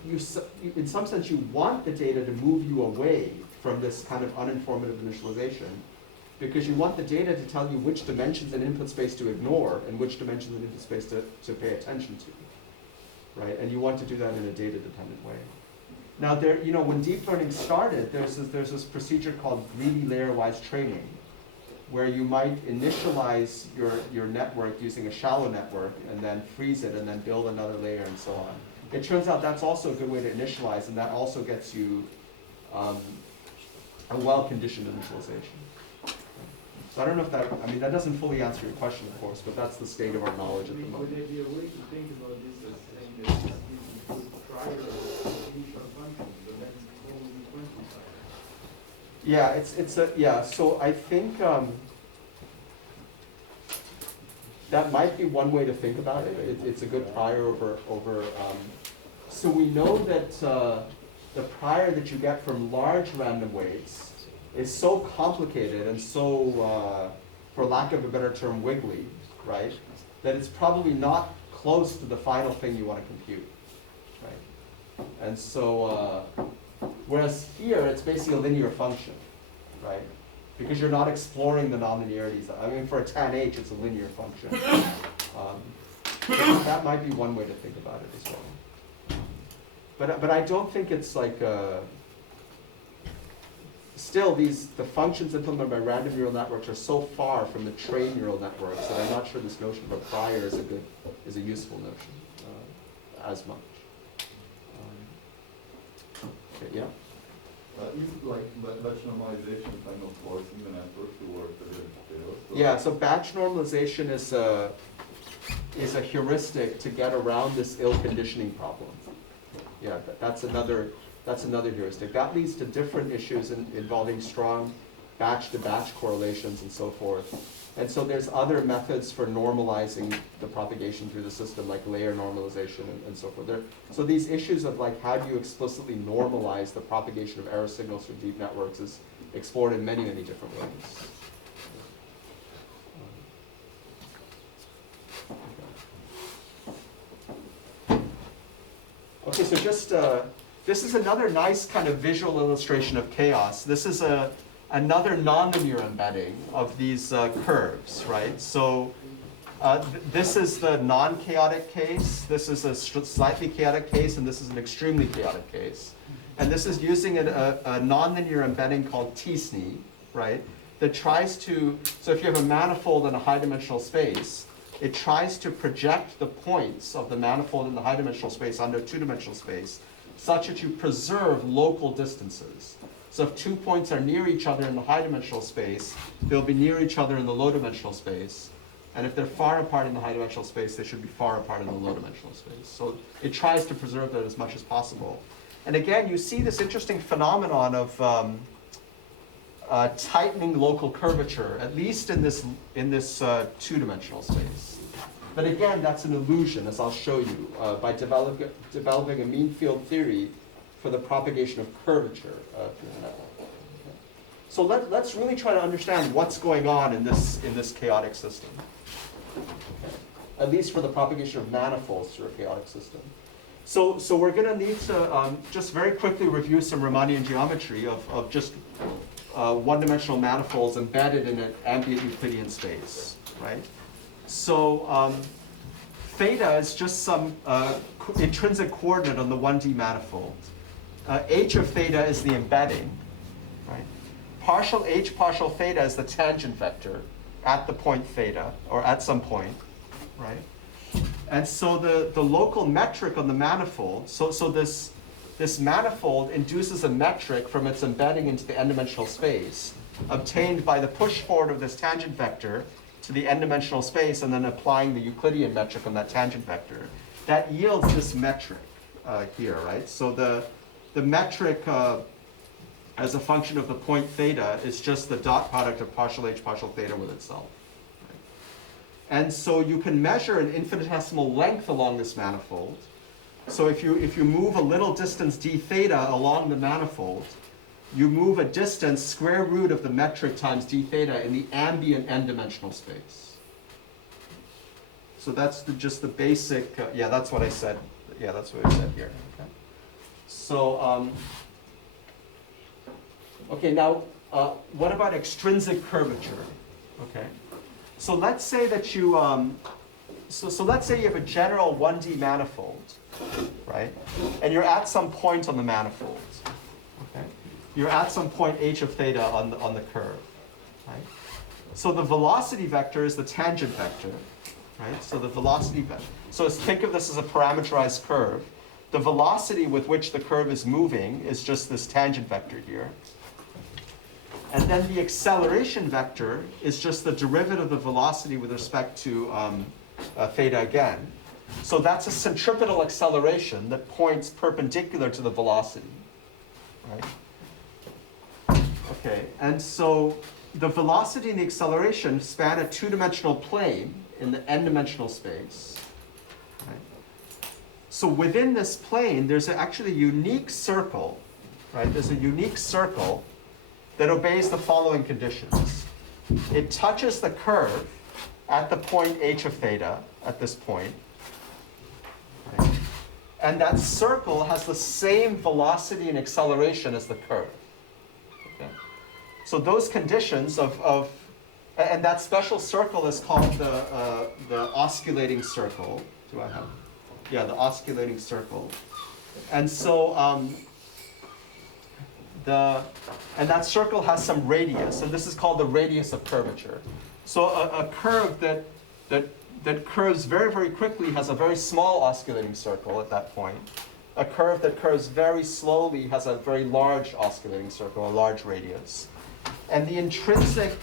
in some sense, you want the data to move you away from this kind of uninformative initialization, because you want the data to tell you which dimensions in input space to ignore and which dimensions in input space to pay attention to, right? And you want to do that in a data-dependent way. Now, when deep learning started, there's this procedure called greedy layer-wise training, where you might initialize your network using a shallow network and then freeze it and then build another layer and so on. It turns out that's also a good way to initialize, and that also gets you a well-conditioned initialization. So I don't know if that doesn't fully answer your question, of course, but that's the state of our knowledge at the moment. Would there be a way to think about this as saying that this is prior to the initial function, so that's always quantified? Yeah, so I think that might be one way to think about it. It's a good prior over so we know that the prior that you get from large random weights is so complicated and so, for lack of a better term, wiggly, right, that it's probably not close to the final thing you want to compute, right? And so, whereas here, it's basically a linear function, right? Because you're not exploring the nonlinearities. I mean, for a tan H, it's a linear function. That might be one way to think about it as well. But I don't think it's like, still the functions implemented by random neural networks are so far from the trained neural networks that I'm not sure this notion of a prior is a useful notion as much. Okay, yeah? If like batch normalization kind of forcing the network to work a bit details. Yeah, so batch normalization is a heuristic to get around this ill conditioning problem. Yeah, that's another heuristic. That leads to different issues involving strong batch-to-batch correlations and so forth. And so there's other methods for normalizing the propagation through the system, like layer normalization and so forth. So these issues of like how do you explicitly normalize the propagation of error signals through deep networks is explored in many, many different ways. Okay, so just, this is another nice kind of visual illustration of chaos. This is another nonlinear embedding of these curves, right? So this is the non-chaotic case, this is a slightly chaotic case, and this is an extremely chaotic case. And this is using a nonlinear embedding called t-SNE, right? That tries to, so if you have a manifold in a high-dimensional space, it tries to project the points of the manifold in the high-dimensional space onto a two-dimensional space such that you preserve local distances. So if 2 points are near each other in the high-dimensional space, they'll be near each other in the low-dimensional space. And if they're far apart in the high-dimensional space, they should be far apart in the low-dimensional space. So it tries to preserve that as much as possible. And again, you see this interesting phenomenon of tightening local curvature, at least in this two-dimensional space. But again, that's an illusion, as I'll show you, by developing a mean field theory for the propagation of curvature through the network. Okay. So let's really try to understand what's going on in this chaotic system. Okay. At least for the propagation of manifolds through a chaotic system. So we're going to need to just very quickly review some Riemannian geometry of just one-dimensional manifolds embedded in an ambient Euclidean space, right? So theta is just some intrinsic coordinate on the 1D manifold. H of theta is the embedding, right? Partial h partial theta is the tangent vector at the point theta, or at some point, right? And so the local metric on the manifold, so this manifold induces a metric from its embedding into the n-dimensional space, obtained by the push forward of this tangent vector to the n-dimensional space and then applying the Euclidean metric on that tangent vector. That yields this metric here, right? So the metric as a function of the point theta is just the dot product of partial h partial theta with itself. And so you can measure an infinitesimal length along this manifold. So if you move a little distance d theta along the manifold, you move a distance square root of the metric times d theta in the ambient n-dimensional space. So that's just the basic, yeah, that's what I said. Yeah, that's what I said here. Okay. So, okay, now, what about extrinsic curvature? Okay. So let's say that you, so let's say you have a general 1D manifold, right? And you're at some point on the manifold, okay? You're at some point h of theta on the curve, right? So the velocity vector is the tangent vector, right? So the velocity vector. So think of this as a parameterized curve. The velocity with which the curve is moving is just this tangent vector here. And then the acceleration vector is just the derivative of the velocity with respect to theta again. So that's a centripetal acceleration that points perpendicular to the velocity, right? Okay, and so the velocity and the acceleration span a two-dimensional plane in the n-dimensional space, right? So within this plane, there's actually a unique circle, right? There's a unique circle that obeys the following conditions. It touches the curve at the point h of theta, at this point. Right? And that circle has the same velocity and acceleration as the curve. Okay? So those conditions and that special circle is called the osculating circle. Do I have? Yeah, the osculating circle. And so, and that circle has some radius, and this is called the radius of curvature. So a curve that curves very, very quickly has a very small osculating circle at that point. A curve that curves very slowly has a very large osculating circle, a large radius. And the intrinsic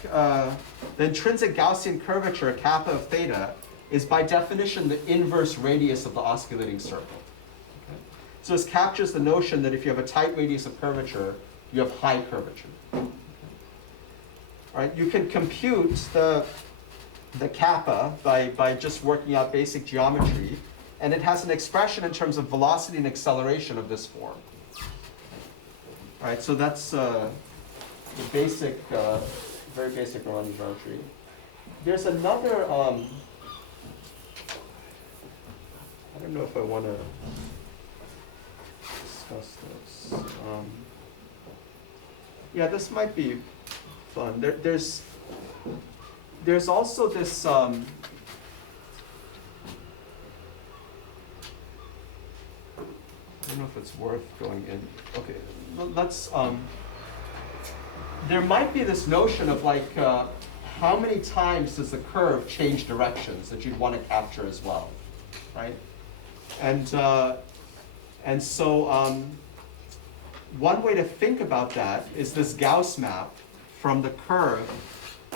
Gaussian curvature, kappa of theta, is by definition the inverse radius of the osculating circle. Okay? So this captures the notion that if you have a tight radius of curvature, you have high curvature. Okay. All right, you can compute the kappa by just working out basic geometry, and it has an expression in terms of velocity and acceleration of this form. All right, so that's the basic, very basic Riemannian geometry. There's another, I don't know if I want to discuss this. Yeah, this might be fun. There's also this, I don't know if it's worth going in. Okay, let's, there might be this notion of like, how many times does the curve change directions that you'd want to capture as well, right? And so one way to think about that is this Gauss map from the curve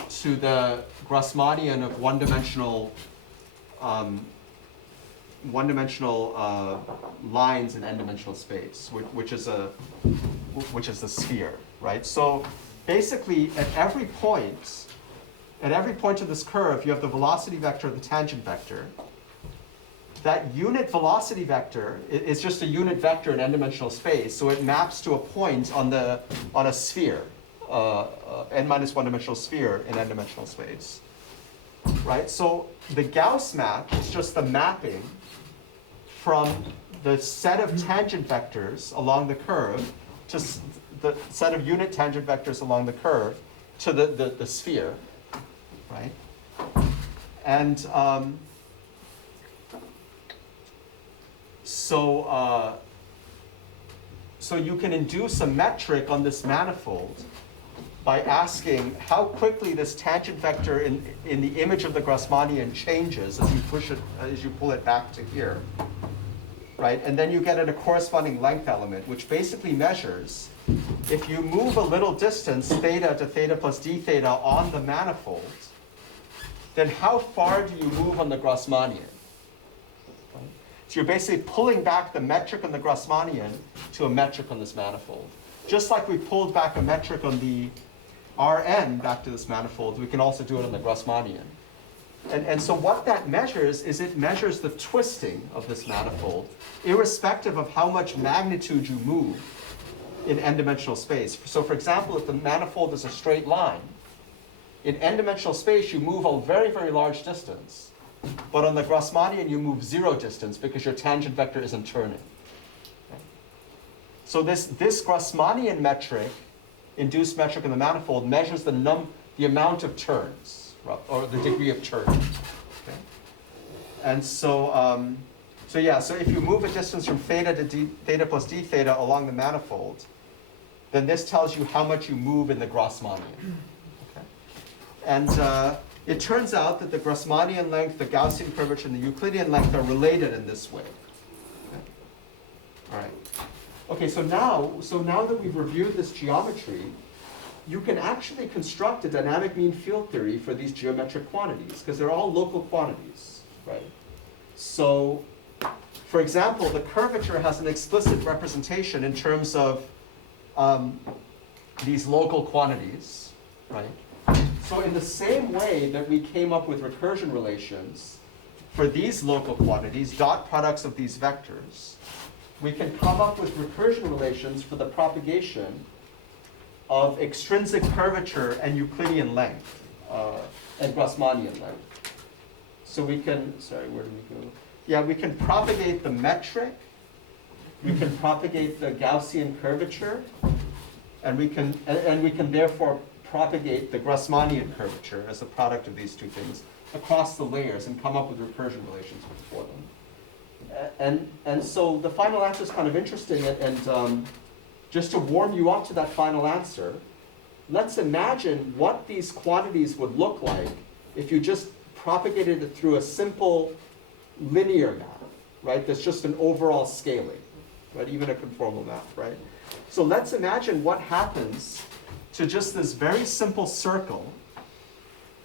to the Grassmannian of one-dimensional lines in n-dimensional space, which is the sphere, right? So basically at every point of this curve, you have the velocity vector, the tangent vector. That unit velocity vector is just a unit vector in n-dimensional space, so it maps to a point on a sphere, n-1 dimensional sphere in n-dimensional space, right? So the Gauss map is just the mapping from the set of tangent vectors along the curve to the set of unit tangent vectors along the curve to the sphere, right? And so you can induce a metric on this manifold by asking how quickly this tangent vector in the image of the Grassmannian changes as you pull it back to here, right? And then you get a corresponding length element, which basically measures if you move a little distance, theta to theta plus d theta on the manifold, then how far do you move on the Grassmannian? Right? So you're basically pulling back the metric on the Grassmannian to a metric on this manifold. Just like we pulled back a metric on the Rn back to this manifold, we can also do it on the Grassmannian. And so what that measures is it measures the twisting of this manifold, irrespective of how much magnitude you move in n-dimensional space. So for example, if the manifold is a straight line, in n-dimensional space you move a very, very large distance. But on the Grassmannian you move 0 distance because your tangent vector isn't turning. Okay? So this Grassmannian metric, induced metric in the manifold, measures the amount of turns, or the degree of turn. Okay? And so, so if you move a distance from theta to theta plus d theta along the manifold, then this tells you how much you move in the Grassmannian. Okay? And it turns out that the Grassmannian length, the Gaussian curvature, and the Euclidean length are related in this way. Okay? All right. Okay, so now that we've reviewed this geometry, you can actually construct a dynamic mean field theory for these geometric quantities, because they're all local quantities, right? So, for example, the curvature has an explicit representation in terms of these local quantities, right? So in the same way that we came up with recursion relations for these local quantities, dot products of these vectors, we can come up with recursion relations for the propagation of extrinsic curvature and Euclidean length, and Grassmannian length. So we can, sorry, where do we go? Yeah, we can propagate the metric, we can propagate the Gaussian curvature, and we can therefore propagate the Grassmannian curvature as a product of these two things across the layers and come up with recursion relations for them. And so the final answer is kind of interesting, and just to warm you up to that final answer, let's imagine what these quantities would look like if you just propagated it through a simple linear map, right? That's just an overall scaling, right? Even a conformal map, right? So let's imagine what happens to just this very simple circle,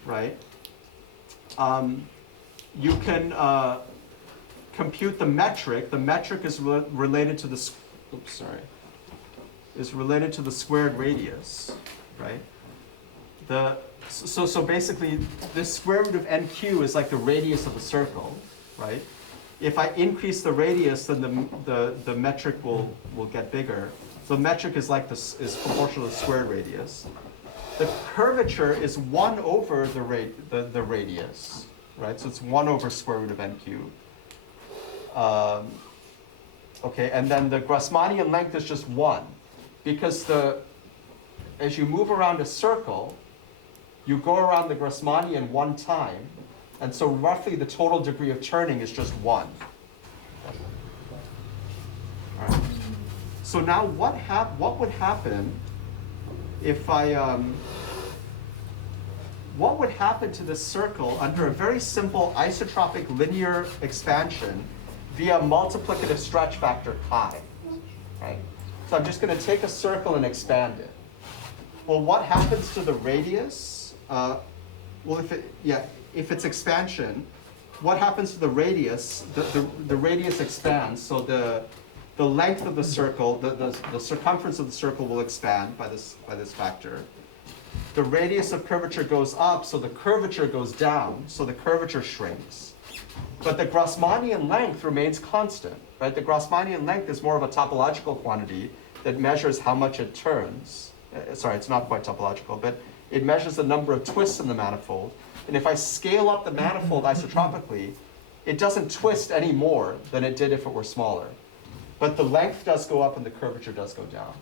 right? You can compute the metric. The metric is related to the, is related to the squared radius, right? So basically, the square root of NQ is like the radius of the circle, right? If I increase the radius, then the metric will get bigger. So the metric is like is proportional to the squared radius. The curvature is 1 over the radius, right? So it's 1 over square root of NQ. Okay, and then the Grassmannian length is just 1, because as you move around a circle, you go around the Grassmannian 1 time, and so roughly the total degree of turning is just 1. All right. So now what would happen if what would happen to this circle under a very simple isotropic linear expansion via multiplicative stretch factor chi, right? So I'm just going to take a circle and expand it. Well, what happens to the radius? Well, if it's expansion, what happens to the radius? The radius expands, so the length of the circle, the circumference of the circle will expand by this factor. the radius of curvature goes up, so the curvature goes down, so the curvature shrinks. But the Grassmannian length remains constant, right? The Grassmannian length is more of a topological quantity that measures how much it turns. Sorry, it's not quite topological, but it measures the number of twists in the manifold. And if I scale up the manifold isotropically, it doesn't twist any more than it did if it were smaller. But the length does go up and the curvature does go down.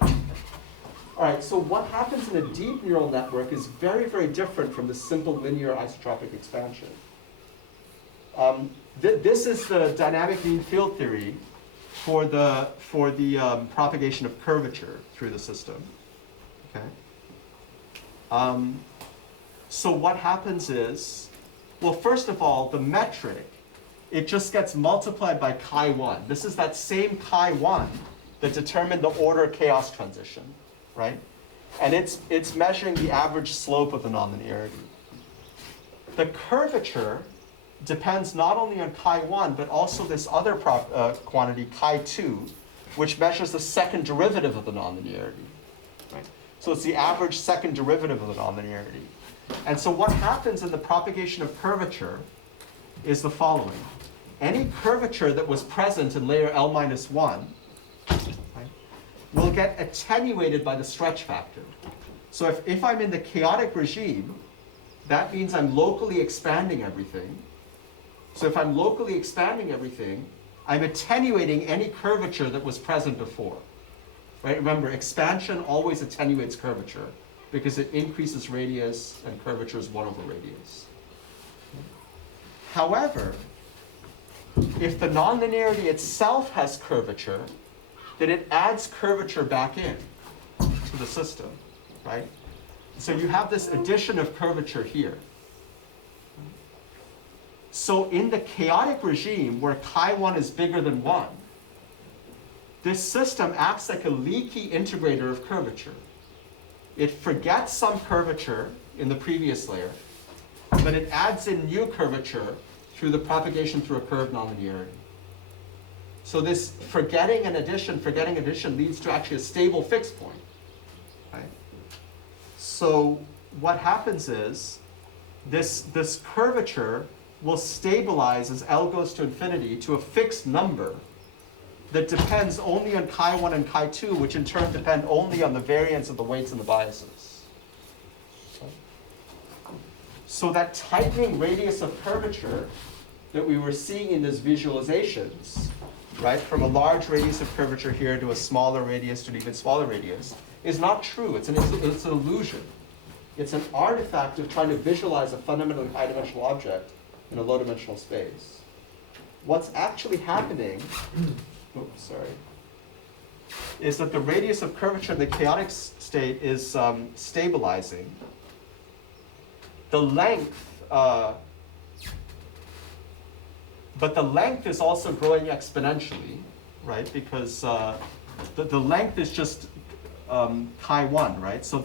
All right, so what happens in a deep neural network is very, very different from the simple linear isotropic expansion. This is the dynamic mean field theory for the propagation of curvature through the system. Okay. So what happens is, well, first of all, the metric, it just gets multiplied by chi1. This is that same chi1 that determined the order chaos transition, right? And it's measuring the average slope of the nonlinearity. The curvature depends not only on chi1, but also this other quantity, chi2, which measures the second derivative of the nonlinearity, right? So it's the average second derivative of the nonlinearity. And so what happens in the propagation of curvature is the following. Any curvature that was present in layer L minus 1, right, will get attenuated by the stretch factor. So if I'm in the chaotic regime, that means I'm locally expanding everything. So if I'm locally expanding everything, I'm attenuating any curvature that was present before. Right? Remember, expansion always attenuates curvature because it increases radius and curvature is 1 over radius. However, if the nonlinearity itself has curvature, then it adds curvature back in to the system, right? So you have this addition of curvature here. So in the chaotic regime where chi1 is bigger than 1, this system acts like a leaky integrator of curvature. It forgets some curvature in the previous layer, but it adds in new curvature through the propagation through a curved nonlinearity. So this forgetting addition leads to actually a stable fixed point, right? So what happens is this curvature will stabilize as L goes to infinity to a fixed number that depends only on chi1 and chi2, which in turn depend only on the variance of the weights and the biases. So that tightening radius of curvature that we were seeing in these visualizations, right, from a large radius of curvature here to a smaller radius to an even smaller radius, is not true. It's an illusion. It's an artifact of trying to visualize a fundamentally high-dimensional object in a low-dimensional space. What's actually happening, is that the radius of curvature in the chaotic state is stabilizing. The length, but the length is also growing exponentially, right? Because the length is just chi1, right? So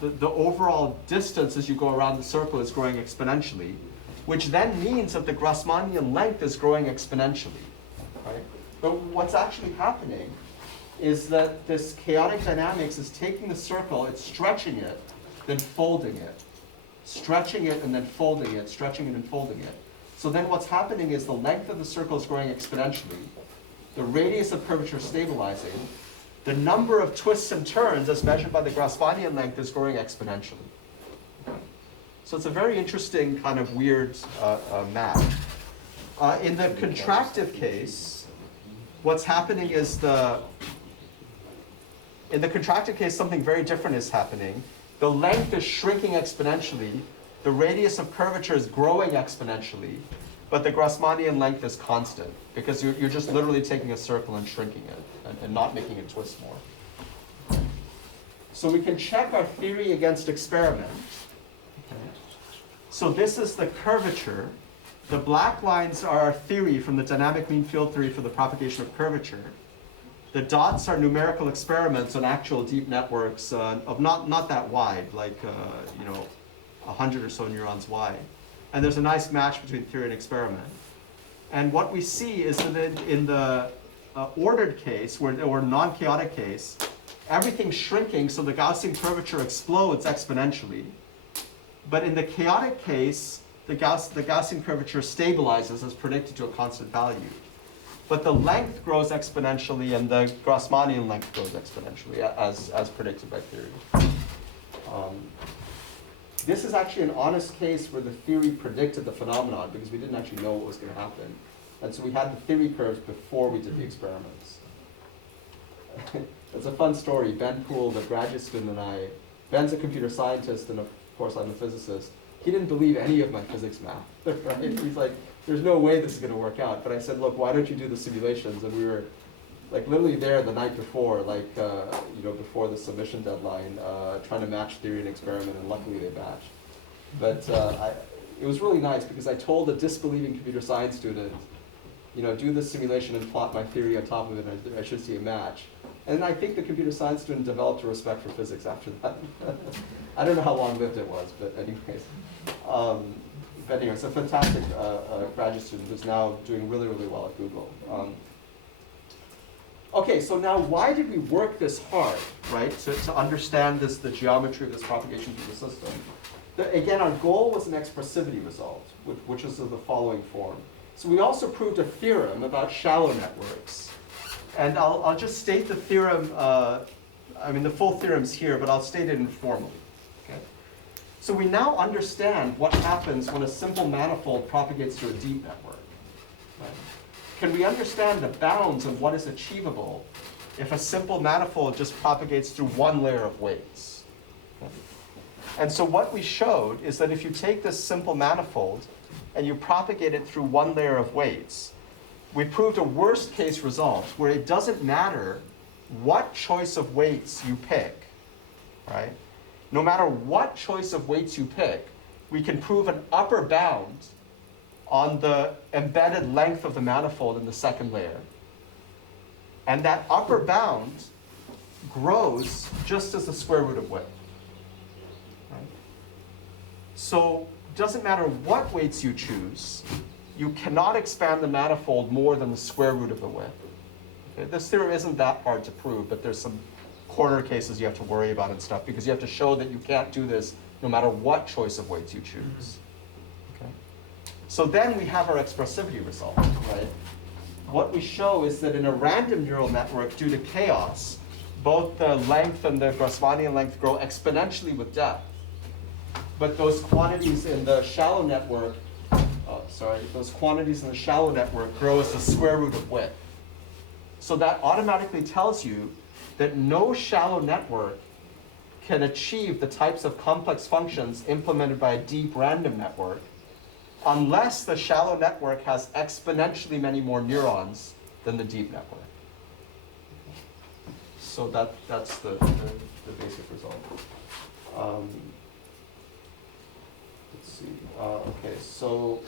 the overall distance as you go around the circle is growing exponentially, which then means that the Grassmannian length is growing exponentially, right? But what's actually happening is that this chaotic dynamics is taking the circle, it's stretching it, then folding it, stretching it and then folding it, stretching it and folding it. So then what's happening is the length of the circle is growing exponentially, the radius of curvature is stabilizing, the number of twists and turns as measured by the Grassmannian length is growing exponentially. So it's a very interesting kind of weird map. In the contractive case, what's happening is in the contractive case, something very different is happening. The length is shrinking exponentially, the radius of curvature is growing exponentially, but the Grassmannian length is constant because you're just literally taking a circle and shrinking it and not making it twist more. So we can check our theory against experiment. Okay. So this is the curvature. The black lines are our theory from the dynamic mean field theory for the propagation of curvature. The dots are numerical experiments on actual deep networks of not that wide, like 100 or so neurons wide. And there's a nice match between theory and experiment. And what we see is that in the ordered case, or non-chaotic case, everything's shrinking, so the Gaussian curvature explodes exponentially. But in the chaotic case, the Gaussian curvature stabilizes as predicted to a constant value. But the length grows exponentially, and the Grassmannian length grows exponentially, as predicted by theory. This is actually an honest case where the theory predicted the phenomenon, because we didn't actually know what was going to happen. And so we had the theory curves before we did the experiments. It's a fun story. Ben Poole, the graduate student, and I, Ben's a computer scientist, and of course I'm a physicist. He didn't believe any of my physics math, right? He's like, there's no way this is going to work out. But I said, look, why don't you do the simulations? And we were like literally there the night before, like, before the submission deadline, trying to match theory and experiment, and luckily they matched. But it was really nice, because I told a disbelieving computer science student, do the simulation and plot my theory on top of it, and I should see a match. And I think the computer science student developed a respect for physics after that. I don't know how long-lived it was, but anyways. But anyway, it's a fantastic graduate student who's now doing really, really well at Google. Okay, so now why did we work this hard, right, to understand the geometry of this propagation through the system? Again, our goal was an expressivity result, which is of the following form. So we also proved a theorem about shallow networks. And I'll just state the theorem, the full theorem's here, but I'll state it informally. Okay? So we now understand what happens when a simple manifold propagates through a deep network. Right? Can we understand the bounds of what is achievable if a simple manifold just propagates through one layer of weights? Okay? And so what we showed is that if you take this simple manifold and you propagate it through one layer of weights, we proved a worst case result where it doesn't matter what choice of weights you pick, right? No matter what choice of weights you pick, we can prove an upper bound on the embedded length of the manifold in the second layer. And that upper bound grows just as the square root of width. Right? So it doesn't matter what weights you choose, you cannot expand the manifold more than the square root of the width. Okay? This theorem isn't that hard to prove, but there's some corner cases you have to worry about and stuff, because you have to show that you can't do this no matter what choice of weights you choose. Okay? So then we have our expressivity result, right? What we show is that in a random neural network, due to chaos, both the length and the Grassmannian length grow exponentially with depth. But those quantities in the shallow network grow as the square root of width. So that automatically tells you that no shallow network can achieve the types of complex functions implemented by a deep random network unless the shallow network has exponentially many more neurons than the deep network. So that's the basic result. Let's see. Okay, so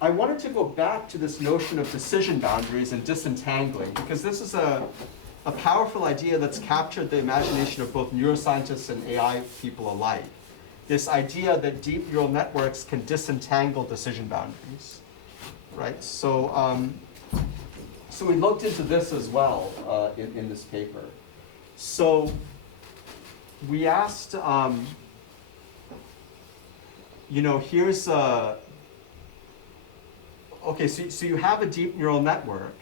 I wanted to go back to this notion of decision boundaries and disentangling, because this is a powerful idea that's captured the imagination of both neuroscientists and AI people alike. This idea that deep neural networks can disentangle decision boundaries, right? So, so we looked into this as well in this paper. So we asked, here's a, okay, so you have a deep neural network,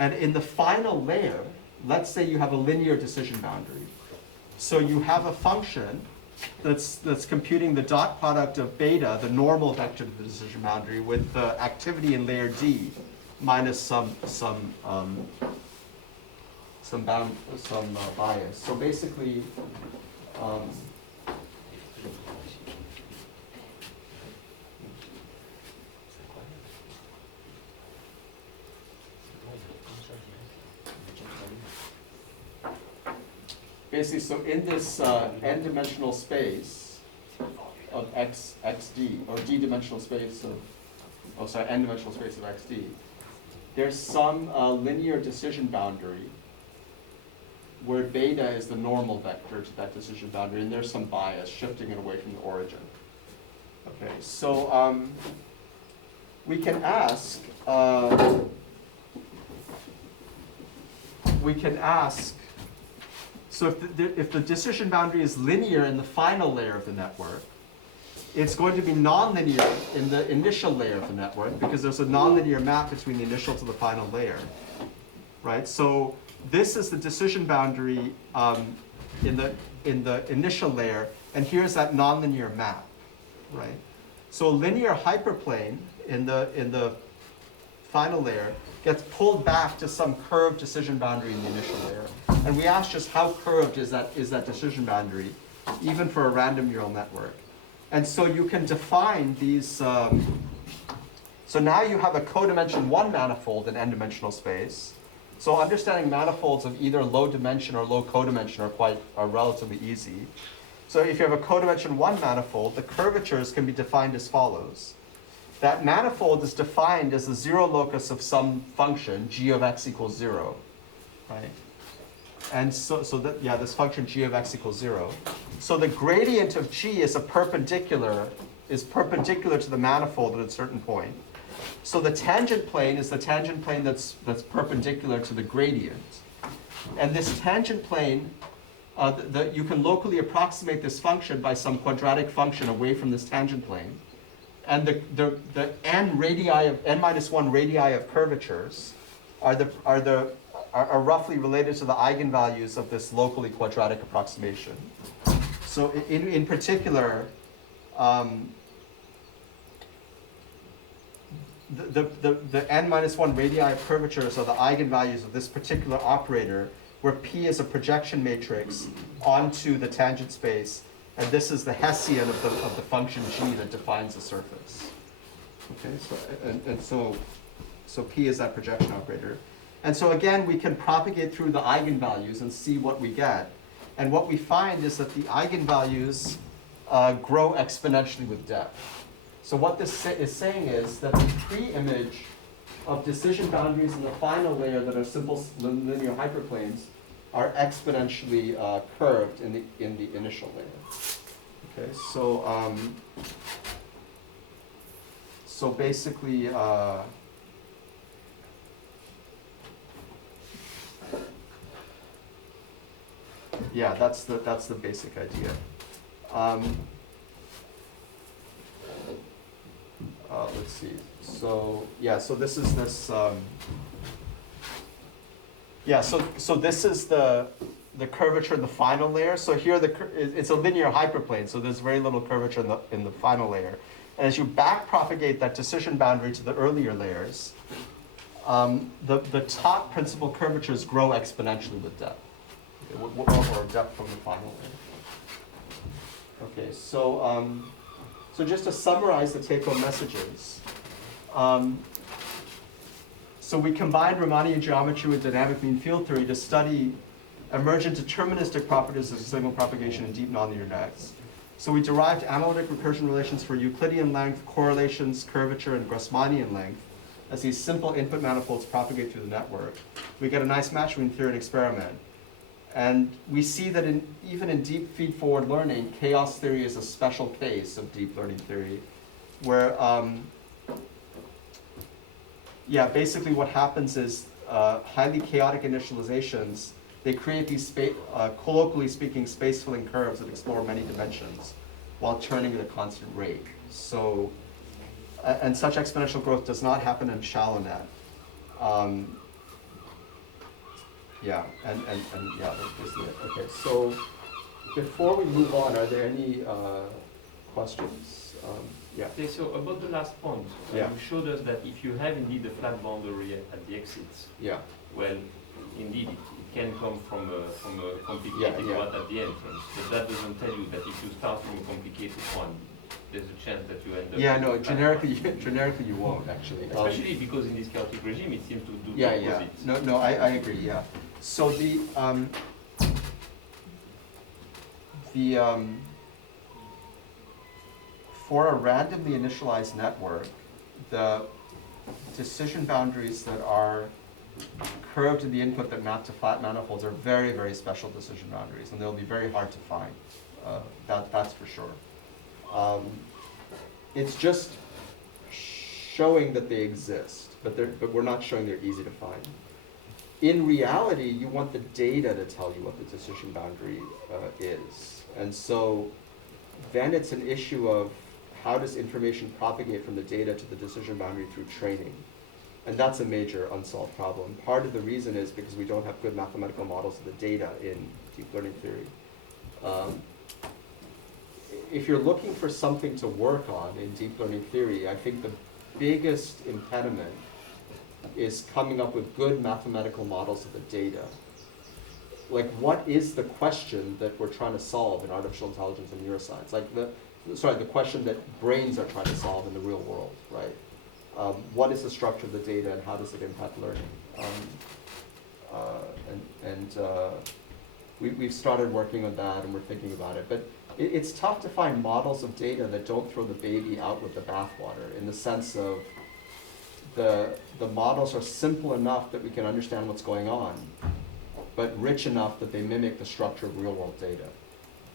and in the final layer, let's say you have a linear decision boundary. So you have a function that's computing the dot product of beta, the normal vector of the decision boundary, with the activity in layer D minus some bias. So basically, so in this n-dimensional space of xd, or d-dimensional space of, n-dimensional space of xd, there's some linear decision boundary where beta is the normal vector to that decision boundary, and there's some bias shifting it away from the origin. Okay, so we can ask, we can ask, so if the decision boundary is linear in the final layer of the network, it's going to be nonlinear in the initial layer of the network because there's a nonlinear map between the initial to the final layer, right? So this is the decision boundary in the initial layer, and here's that nonlinear map, right? So a linear hyperplane in the final layer gets pulled back to some curved decision boundary in the initial layer, and we ask just how curved is that decision boundary, even for a random neural network. And so you can define these, so now you have a codimension 1 manifold in n-dimensional space. So understanding manifolds of either low dimension or low codimension are relatively easy. So if you have a codimension 1 manifold, the curvatures can be defined as follows. That manifold is defined as the zero locus of some function, g of x equals 0, right? And so that, yeah, this function g of x equals 0. So the gradient of g is perpendicular to the manifold at a certain point. So the tangent plane is the tangent plane that's perpendicular to the gradient. And this tangent plane, you can locally approximate this function by some quadratic function away from this tangent plane. And the n-1 radii of curvatures are roughly related to the eigenvalues of this locally quadratic approximation. So in particular, the n-1 radii of curvatures are the eigenvalues of this particular operator, where P is a projection matrix onto the tangent space, and this is the Hessian of the function G that defines the surface. Okay, so P is that projection operator. And so again, we can propagate through the eigenvalues and see what we get. And what we find is that the eigenvalues grow exponentially with depth. So what this is saying is that the pre-image of decision boundaries in the final layer that are simple linear hyperplanes are exponentially curved in the initial layer. Okay, so basically, yeah, that's the basic idea. Let's see. So yeah, so this is this. Yeah, so this is the curvature in the final layer. So here it's a linear hyperplane, so there's very little curvature in the final layer. And as you back propagate that decision boundary to the earlier layers, the top principal curvatures grow exponentially with depth, or depth from the final layer. Okay, so just to summarize the take-home messages, so we combined Riemannian geometry with dynamic mean field theory to study emergent deterministic properties of signal propagation in deep nonlinear nets. So we derived analytic recursion relations for Euclidean length, correlations, curvature, and Grassmannian length as these simple input manifolds propagate through the network. We get a nice match between theory and experiment. And we see that even in deep feed-forward learning, chaos theory is a special case of deep learning theory, where, yeah, basically what happens is highly chaotic initializations, they create these, colloquially speaking, space-filling curves that explore many dimensions while turning at a constant rate. So, and such exponential growth does not happen in shallow net. Yeah, and yeah, that's basically it. Okay, so before we move on, are there any questions? Yeah. Okay, so about the last point, Yeah. you showed us that if you have indeed a flat boundary at the exits, Yeah. well, indeed it can come from a complicated Yeah. one at the entrance, but that doesn't tell you that if you start from a complicated one, there's a chance that you end up. Yeah, no, with a flat generically you won't actually. Especially because in this chaotic regime it seems to do Yeah, the yeah. opposite. No, I agree. Yeah. So for a randomly initialized network, the decision boundaries that are curved in the input that map to flat manifolds are very, very special decision boundaries, and they'll be very hard to find. That's for sure. It's just showing that they exist, but we're not showing they're easy to find. in reality, you want the data to tell you what the decision boundary is. And so then it's an issue of how does information propagate from the data to the decision boundary through training. And that's a major unsolved problem. Part of the reason is because we don't have good mathematical models of the data in deep learning theory. If you're looking for something to work on in deep learning theory, I think the biggest impediment is coming up with good mathematical models of the data. Like, what is the question that we're trying to solve in artificial intelligence and neuroscience? Like the question that brains are trying to solve in the real world, right? What is the structure of the data and how does it impact learning? We've started working on that and we're thinking about it. But it's tough to find models of data that don't throw the baby out with the bathwater, in the sense of the models are simple enough that we can understand what's going on, but rich enough that they mimic the structure of real world data.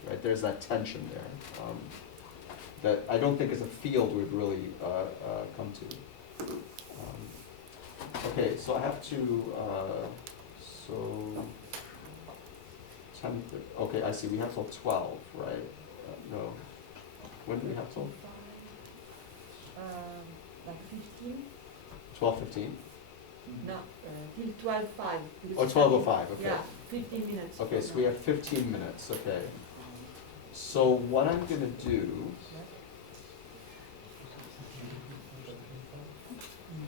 Right? There's that tension there that I don't think as a field we've really come to. Okay, so I have to, so 10, okay, I see, we have till 12, right? No, when do we have till? Like 15? 12:15? No, till 12:05. Oh, 12:05, okay. Yeah, 15 minutes. Okay, so we have 15 minutes, okay. So what I'm gonna do,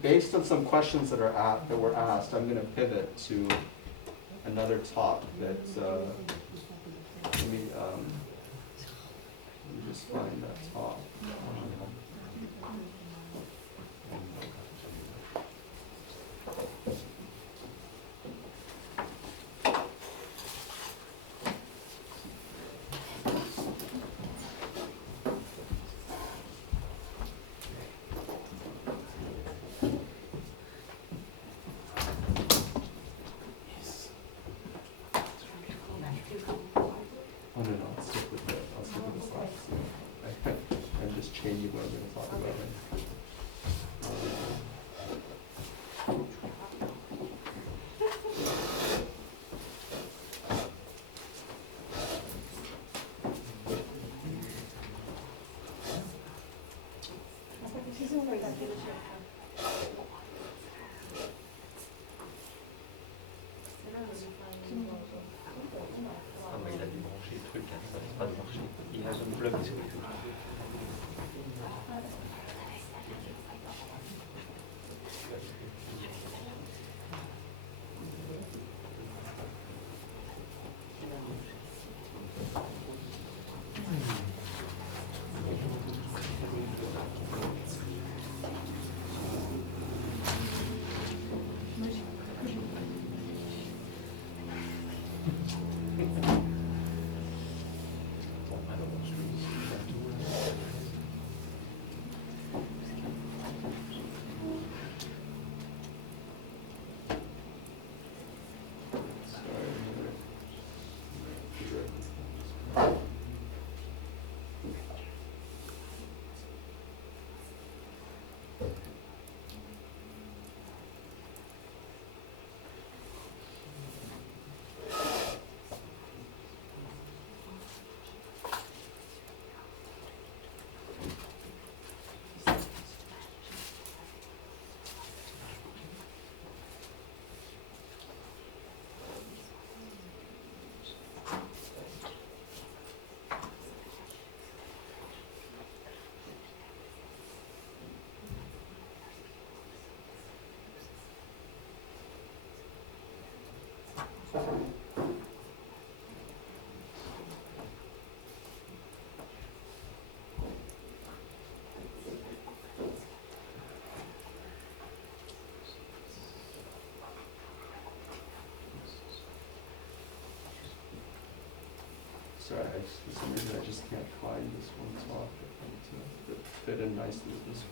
based on some questions that were asked, I'm gonna pivot to another talk that, let me just find that talk. Oh, no, I'll stick with the slides. I'm just changing what I'm going to talk about. Ah, mais il a débranché le truc, hein, ça ne va pas marcher. Il a son plug. Sorry, for some reason I just can't find this one talk that fit in nicely with this one.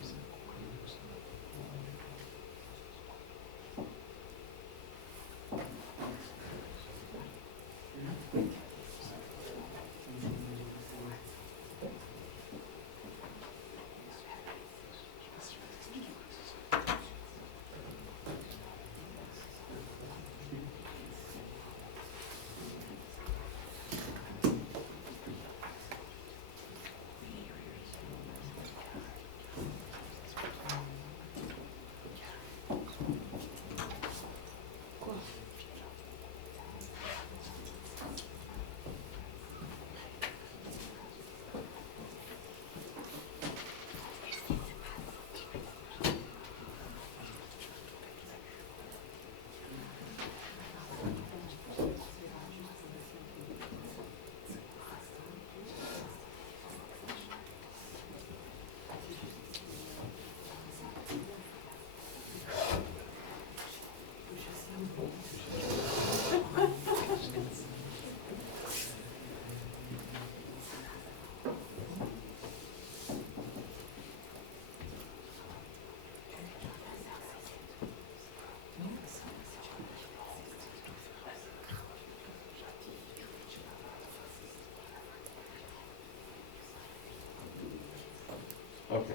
Okay,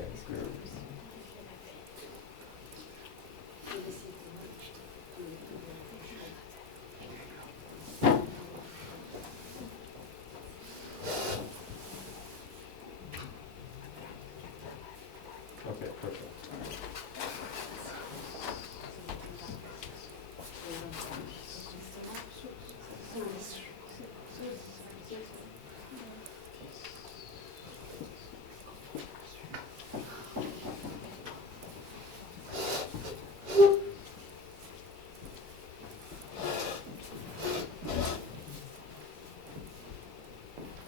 okay, perfect.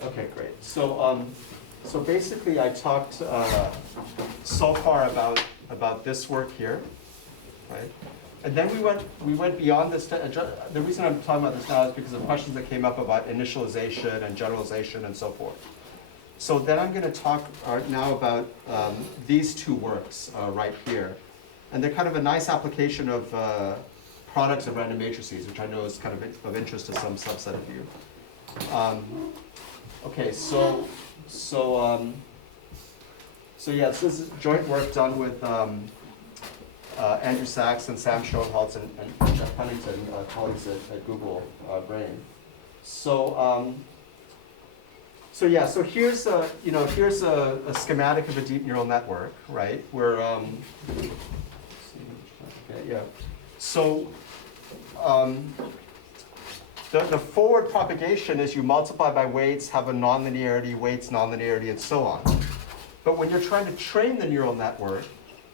Okay, great. So basically, I talked so far about this work here, right? And then we went beyond this. The reason I'm talking about this now is because of questions that came up about initialization and generalization and so forth. So then I'm going to talk now about these two works right here, and they're kind of a nice application of products of random matrices, which I know is kind of interest to some subset of you. Okay, so yeah, this is joint work done with Andrew Sachs and Sam Schoenholtz and Jeff Huntington, colleagues at Google Brain. So yeah, so here's a schematic of a deep neural network, right? Where okay, yeah. So the forward propagation is you multiply by weights, have a nonlinearity, weights, nonlinearity, and so on. But when you're trying to train the neural network,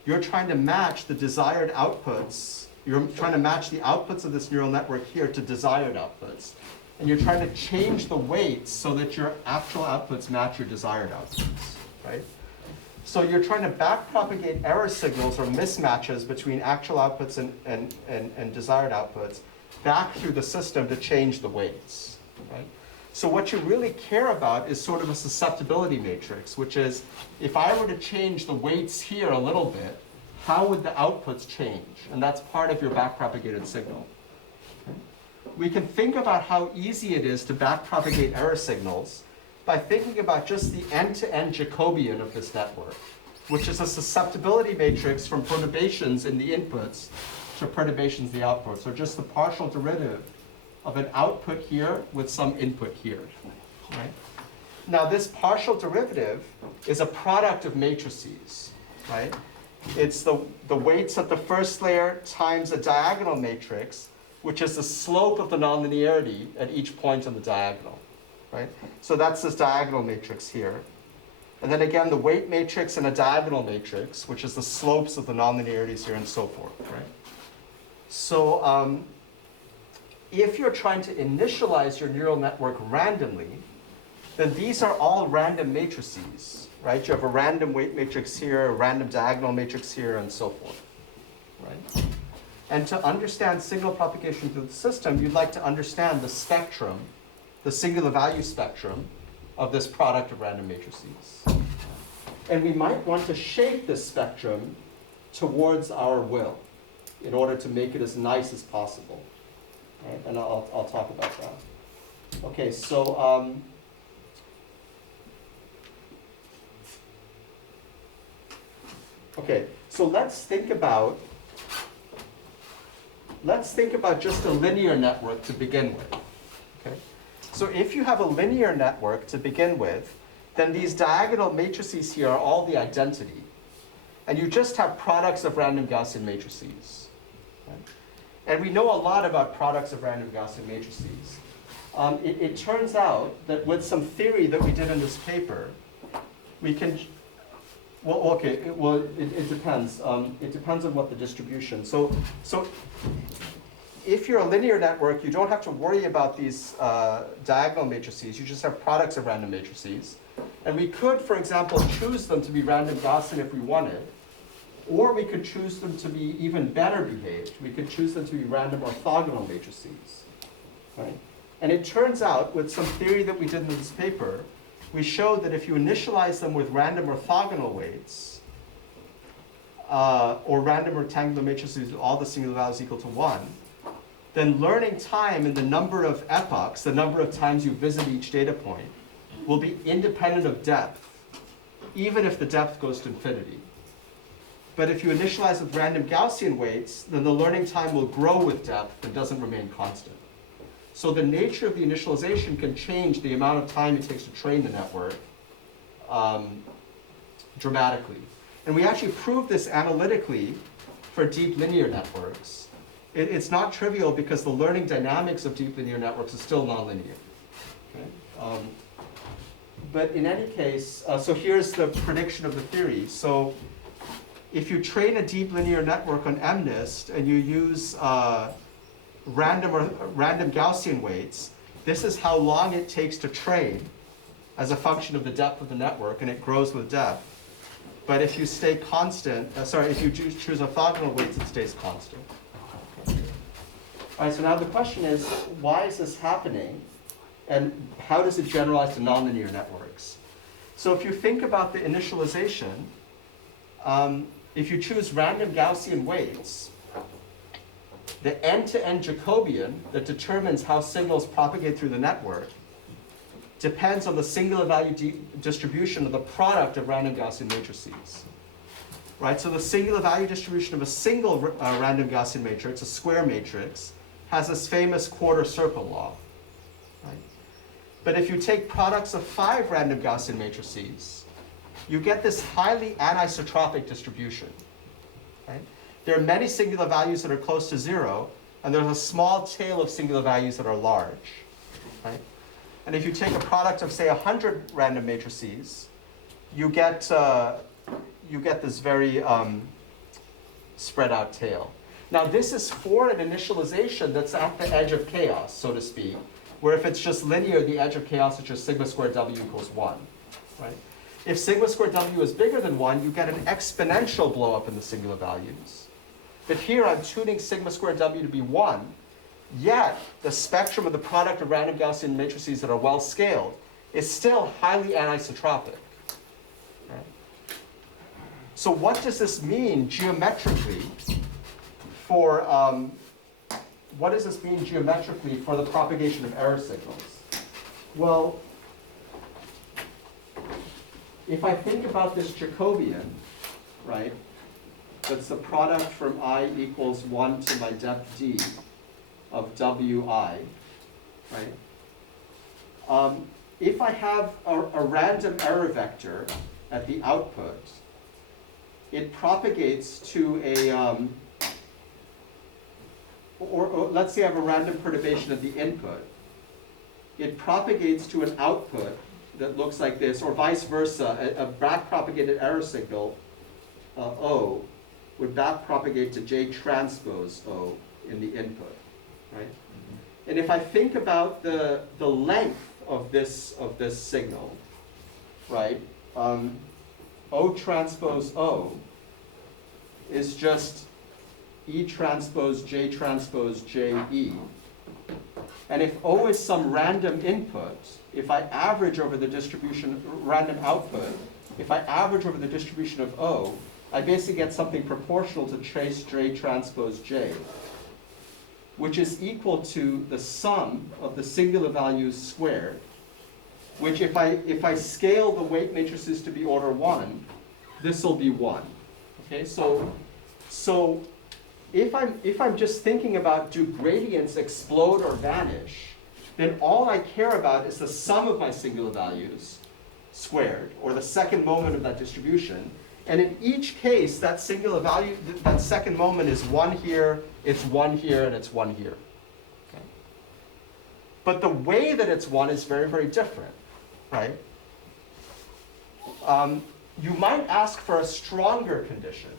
you're trying to match the desired outputs. You're trying to match the outputs of this neural network here to desired outputs. And you're trying to change the weights so that your actual outputs match your desired outputs, right? So you're trying to backpropagate error signals or mismatches between actual outputs and desired outputs back through the system to change the weights, right? So what you really care about is sort of a susceptibility matrix, which is if I were to change the weights here a little bit, how would the outputs change? And that's part of your backpropagated signal. Okay? We can think about how easy it is to backpropagate error signals by thinking about just the end-to-end Jacobian of this network, which is a susceptibility matrix from perturbations in the inputs to perturbations in the outputs, or just the partial derivative of an output here with some input here, right? Now this partial derivative is a product of matrices, right? It's the weights at the first layer times a diagonal matrix, which is the slope of the nonlinearity at each point on the diagonal, right? So that's this diagonal matrix here. And then again, the weight matrix and a diagonal matrix, which is the slopes of the nonlinearities here and so forth, right? So if you're trying to initialize your neural network randomly, then these are all random matrices, right? You have a random weight matrix here, a random diagonal matrix here, and so forth, right? And to understand signal propagation through the system, you'd like to understand the spectrum, the singular value spectrum of this product of random matrices. And we might want to shape this spectrum towards our will in order to make it as nice as possible. Right? And I'll talk about that. Okay, so let's think about just a linear network to begin with. Okay? So if you have a linear network to begin with, then these diagonal matrices here are all the identity. And you just have products of random Gaussian matrices. Right? And we know a lot about products of random Gaussian matrices. It turns out that with some theory that we did in this paper, we can, it depends. It depends on what the distribution. So if you're a linear network, you don't have to worry about these diagonal matrices. You just have products of random matrices. And we could, for example, choose them to be random Gaussian if we wanted. Or we could choose them to be even better behaved. We could choose them to be random orthogonal matrices, right? And it turns out, with some theory that we did in this paper, we showed that if you initialize them with random orthogonal weights, or random rectangular matrices with all the singular values equal to 1, then learning time and the number of epochs, the number of times you visit each data point, will be independent of depth even if the depth goes to infinity. But if you initialize with random Gaussian weights, then the learning time will grow with depth and doesn't remain constant. So the nature of the initialization can change the amount of time it takes to train the network dramatically. And we actually proved this analytically for deep linear networks. It's not trivial because the learning dynamics of deep linear networks is still nonlinear. Okay? But in any case, so here's the prediction of the theory. So if you train a deep linear network on MNIST and you use random Gaussian weights, this is how long it takes to train as a function of the depth of the network, and it grows with depth. But if you stay constant, if you choose orthogonal weights, it stays constant. All right, so now the question is, why is this happening? And how does it generalize to nonlinear networks? So if you think about the initialization, if you choose random Gaussian weights, the end-to-end Jacobian that determines how signals propagate through the network depends on the singular value distribution of the product of random Gaussian matrices. Right? So the singular value distribution of a single random Gaussian matrix, a square matrix, has this famous quarter circle law. Right? But if you take products of 5 random Gaussian matrices, you get this highly anisotropic distribution. Right? There are many singular values that are close to 0, and there's a small tail of singular values that are large. Right? And if you take a product of, say, 100 random matrices, you get this very spread out tail. Now this is for an initialization that's at the edge of chaos, so to speak, where if it's just linear, the edge of chaos is just sigma squared w equals 1. Right? If sigma squared w is bigger than 1, you get an exponential blow up in the singular values. But here I'm tuning sigma squared w to be 1, yet the spectrum of the product of random Gaussian matrices that are well scaled is still highly anisotropic. Right? So what does this mean geometrically for the propagation of error signals? Well, if I think about this Jacobian, right, that's the product from I equals 1 to my depth d of wi, right? If I have a random error vector at the output, it propagates to a, or let's say I have a random perturbation at the input. It propagates to an output that looks like this, or vice versa. A back-propagated error signal, O, would back-propagate to J transpose O in the input, right? And if I think about the length of this signal, right? O transpose O is just E transpose J E. And if O is some random input, if I average over the distribution, random output, if I average over the distribution of O, I basically get something proportional to trace J transpose J, which is equal to the sum of the singular values squared, which if I scale the weight matrices to be order 1, this will be 1. Okay, so if I'm just thinking about do gradients explode or vanish, then all I care about is the sum of my singular values squared, or the second moment of that distribution. And in each case, that singular value, that second moment is 1 here, it's 1 here, and it's 1 here. Okay? But the way that it's 1 is very, very different, right? You might ask for a stronger condition.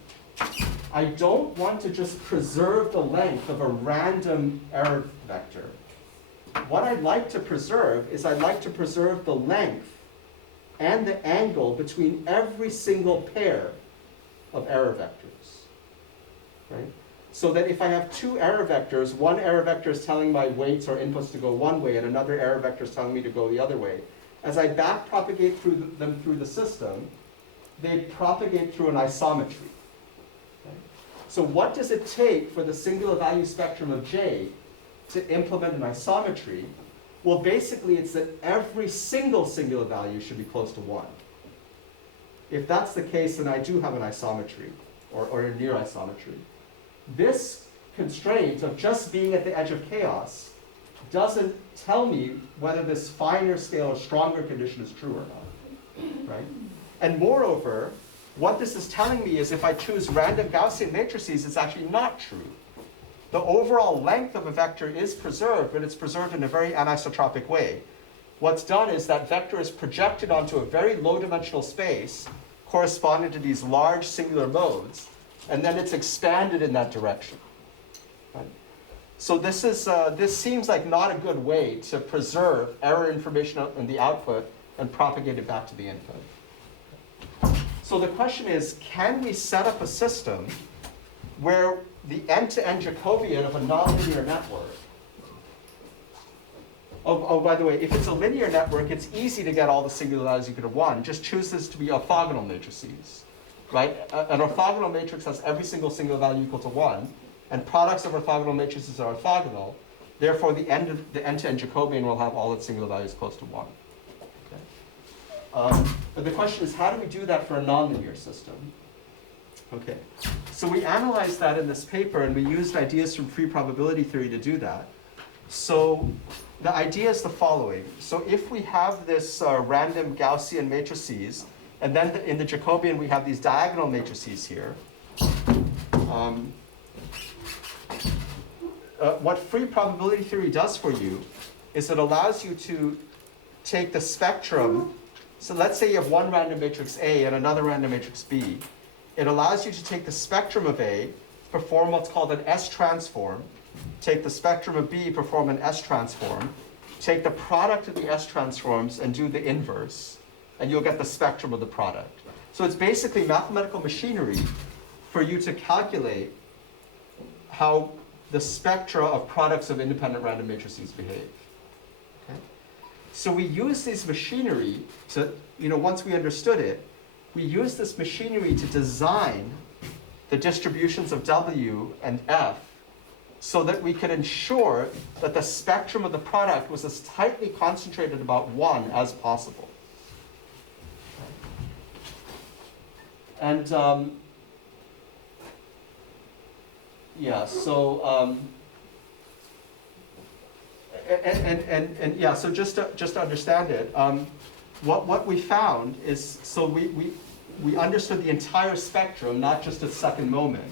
I don't want to just preserve the length of a random error vector. What I'd like to preserve is I'd like to preserve the length and the angle between every single pair of error vectors, right? So that if I have 2 error vectors, one error vector is telling my weights or inputs to go one way, and another error vector is telling me to go the other way. As I back propagate them through the system, they propagate through an isometry. Okay? So what does it take for the singular value spectrum of J to implement an isometry? Well, basically, it's that every single singular value should be close to 1. if that's the case, then I do have an isometry, or a near isometry. This constraint of just being at the edge of chaos doesn't tell me whether this finer scale or stronger condition is true or not, right? And moreover, what this is telling me is if I choose random Gaussian matrices, it's actually not true. The overall length of a vector is preserved, but it's preserved in a very anisotropic way. What's done is that vector is projected onto a very low-dimensional space corresponding to these large singular modes, and then it's expanded in that direction. Right? So this seems like not a good way to preserve error information in the output and propagate it back to the input. So the question is, can we set up a system where the end-to-end Jacobian of a nonlinear network, oh, by the way, if it's a linear network, it's easy to get all the singular values you could have won. Just choose this to be orthogonal matrices, right? An orthogonal matrix has every single singular value equal to 1, and products of orthogonal matrices are orthogonal. Therefore, the end-to-end Jacobian will have all its singular values close to 1. Okay. But the question is, how do we do that for a nonlinear system? Okay, so we analyzed that in this paper, and we used ideas from free probability theory to do that. So the idea is the following. So if we have this random Gaussian matrices, and then in the Jacobian we have these diagonal matrices here, what free probability theory does for you is it allows you to take the spectrum. So let's say you have one random matrix A and another random matrix B. It allows you to take the spectrum of A, perform what's called an S transform, take the spectrum of B, perform an S transform, take the product of the S transforms and do the inverse, and you'll get the spectrum of the product. So it's basically mathematical machinery for you to calculate how the spectra of products of independent random matrices behave. Okay? So we use this machinery to, once we understood it, we use this machinery to design the distributions of W and F so that we could ensure that the spectrum of the product was as tightly concentrated about 1 as possible. And yeah, so so just to understand it, what we found is, so we understood the entire spectrum, not just its second moment.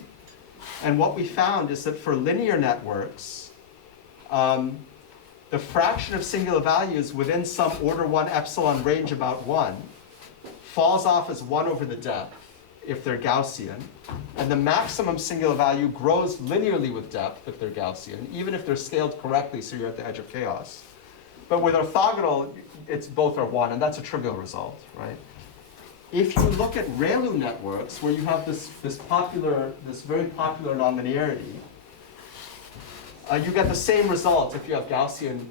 And what we found is that for linear networks, the fraction of singular values within some order 1 epsilon range about 1 falls off as 1 over the depth if they're Gaussian, and the maximum singular value grows linearly with depth if they're Gaussian, even if they're scaled correctly so you're at the edge of chaos. But with orthogonal, it's both are 1, and that's a trivial result, right? If you look at ReLU networks, where you have this very popular nonlinearity, you get the same result if you have Gaussian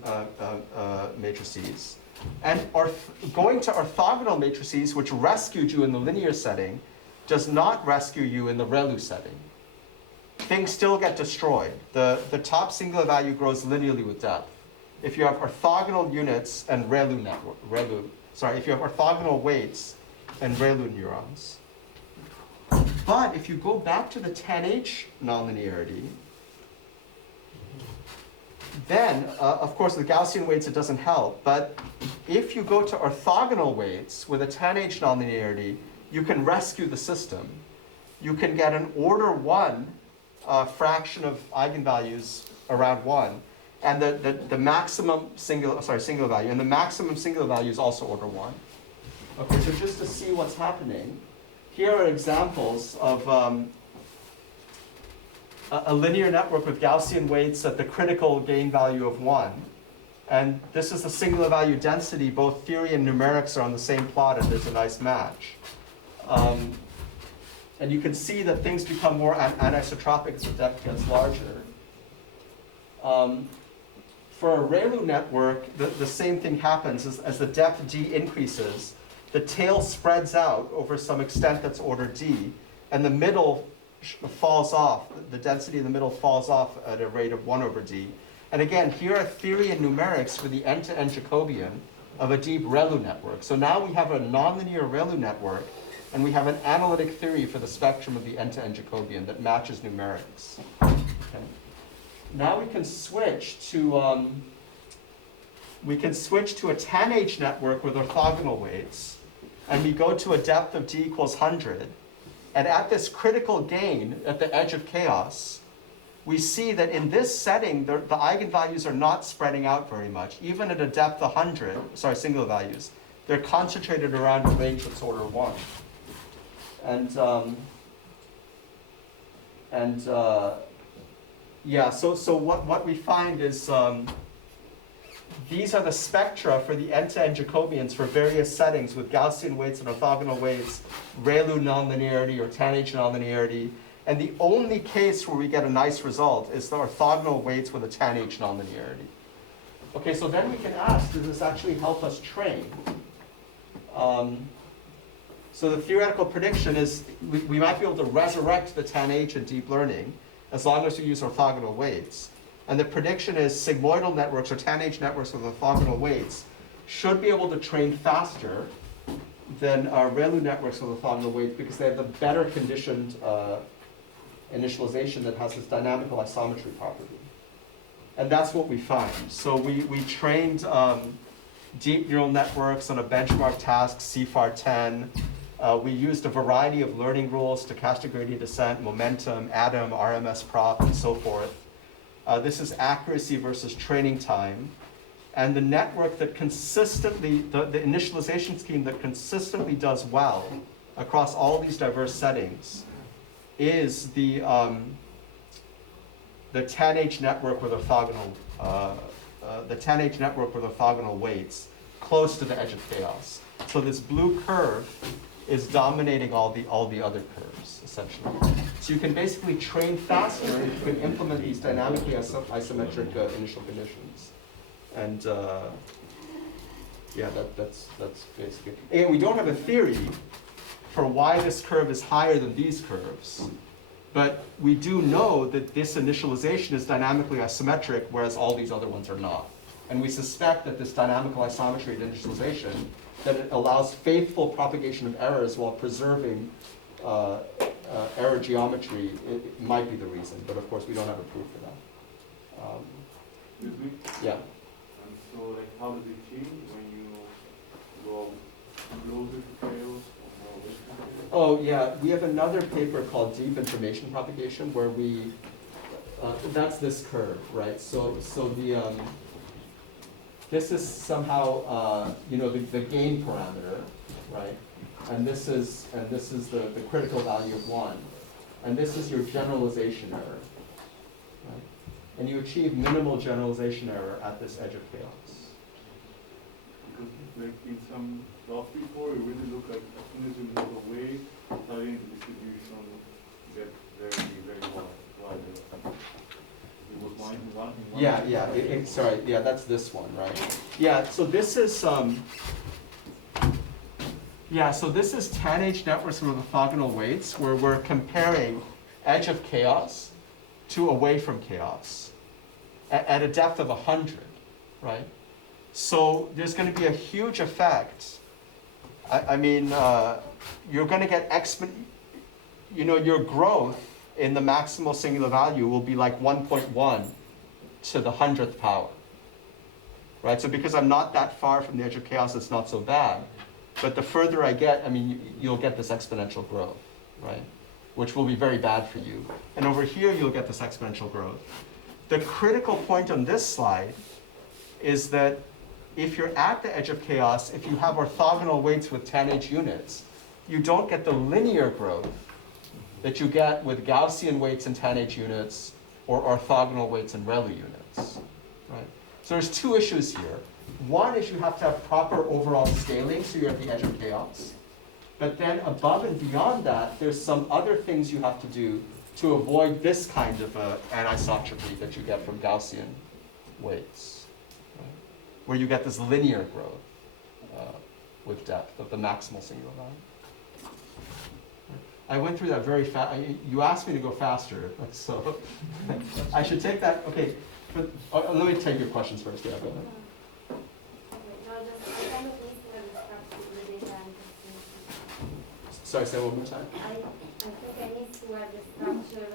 matrices. And going to orthogonal matrices, which rescued you in the linear setting, does not rescue you in the ReLU setting. Things still get destroyed. The top singular value grows linearly with depth. If you have orthogonal units and if you have orthogonal weights and ReLU neurons. But if you go back to the 10H nonlinearity, then, of course, with Gaussian weights, it doesn't help. But if you go to orthogonal weights with a 10H nonlinearity, you can rescue the system. You can get an order 1 fraction of eigenvalues around 1. And the maximum singular value, and the maximum singular value is also order 1. Okay, so just to see what's happening, here are examples of a linear network with Gaussian weights at the critical gain value of 1. And this is the singular value density. Both theory and numerics are on the same plot, and there's a nice match. And you can see that things become more anisotropic as the depth gets larger. For a ReLU network, the same thing happens. As the depth d increases, the tail spreads out over some extent that's order d, and the middle falls off. The density in the middle falls off at a rate of 1 over d. And again, here are theory and numerics for the end-to-end Jacobian of a deep ReLU network. So now we have a nonlinear ReLU network, and we have an analytic theory for the spectrum of the end-to-end Jacobian that matches numerics. Okay. Now we can switch to a tanh network with orthogonal weights, and we go to a depth of d equals 100. And at this critical gain, at the edge of chaos, we see that in this setting, the eigenvalues are not spreading out very much. Even at a depth of 100, singular values, they're concentrated around a range that's order 1. So what we find is these are the spectra for the end-to-end Jacobians for various settings with Gaussian weights and orthogonal weights, ReLU nonlinearity or tanh nonlinearity. And the only case where we get a nice result is the orthogonal weights with a tanh nonlinearity. Okay, so then we can ask, does this actually help us train? So the theoretical prediction is we might be able to resurrect the tanh in deep learning as long as we use orthogonal weights. And the prediction is sigmoidal networks or tanh networks with orthogonal weights should be able to train faster than ReLU networks with orthogonal weights because they have the better conditioned initialization that has this dynamical isometry property. And that's what we find. So we trained deep neural networks on a benchmark task, CFAR10. We used a variety of learning rules, stochastic gradient descent, momentum, atom, RMS prop, and so forth. This is accuracy versus training time. And the network that consistently, the initialization scheme that consistently does well across all these diverse settings is the tanh network with orthogonal weights close to the edge of chaos. So this blue curve is dominating all the other curves, essentially. So you can basically train faster and you can implement these dynamically isometric initial conditions. And that's basically. And we don't have a theory for why this curve is higher than these curves, but we do know that this initialization is dynamically isometric, whereas all these other ones are not. And we suspect that this dynamical isometry at initialization, that it allows faithful propagation of errors while preserving error geometry, it might be the reason, but of course we don't have a proof for that. Excuse me? Yeah. And so, like, how does it change when you go closer to chaos or more away from chaos? Oh yeah, we have another paper called Deep Information Propagation where we, that's this curve, right? So the this is somehow the gain parameter, right? And this is the critical value of 1, and this is your generalization error, right? And you achieve minimal generalization error at this edge of chaos. Because like in some last before, you really look like as soon as you move away, suddenly the distribution gets very, very wide. It was one. Sorry, that's this one, right? Yeah, so this is tanh networks with orthogonal weights where we're comparing edge of chaos to away from chaos at a depth of 100, right? So there's going to be a huge effect. You're going to get your growth in the maximal singular value will be like 1.1 to the 100th power, right? So because I'm not that far from the edge of chaos, it's not so bad. But the further I get, you'll get this exponential growth, right? Which will be very bad for you. And over here, you'll get this exponential growth. The critical point on this slide is that if you're at the edge of chaos, if you have orthogonal weights with tanh units, you don't get the linear growth that you get with Gaussian weights and tanh units or orthogonal weights and ReLU units, right? So there's two issues here. One is you have to have proper overall scaling, so you're at the edge of chaos. But then above and beyond that, there's some other things you have to do to avoid this kind of anisotropy that you get from Gaussian weights, right? Where you get this linear growth with depth of the maximal singular value. I went through that very fast. You asked me to go faster, so I should take that. Okay, but let me take your questions first. Yeah, go ahead. Sorry, say it one more time. I think I need to have the structure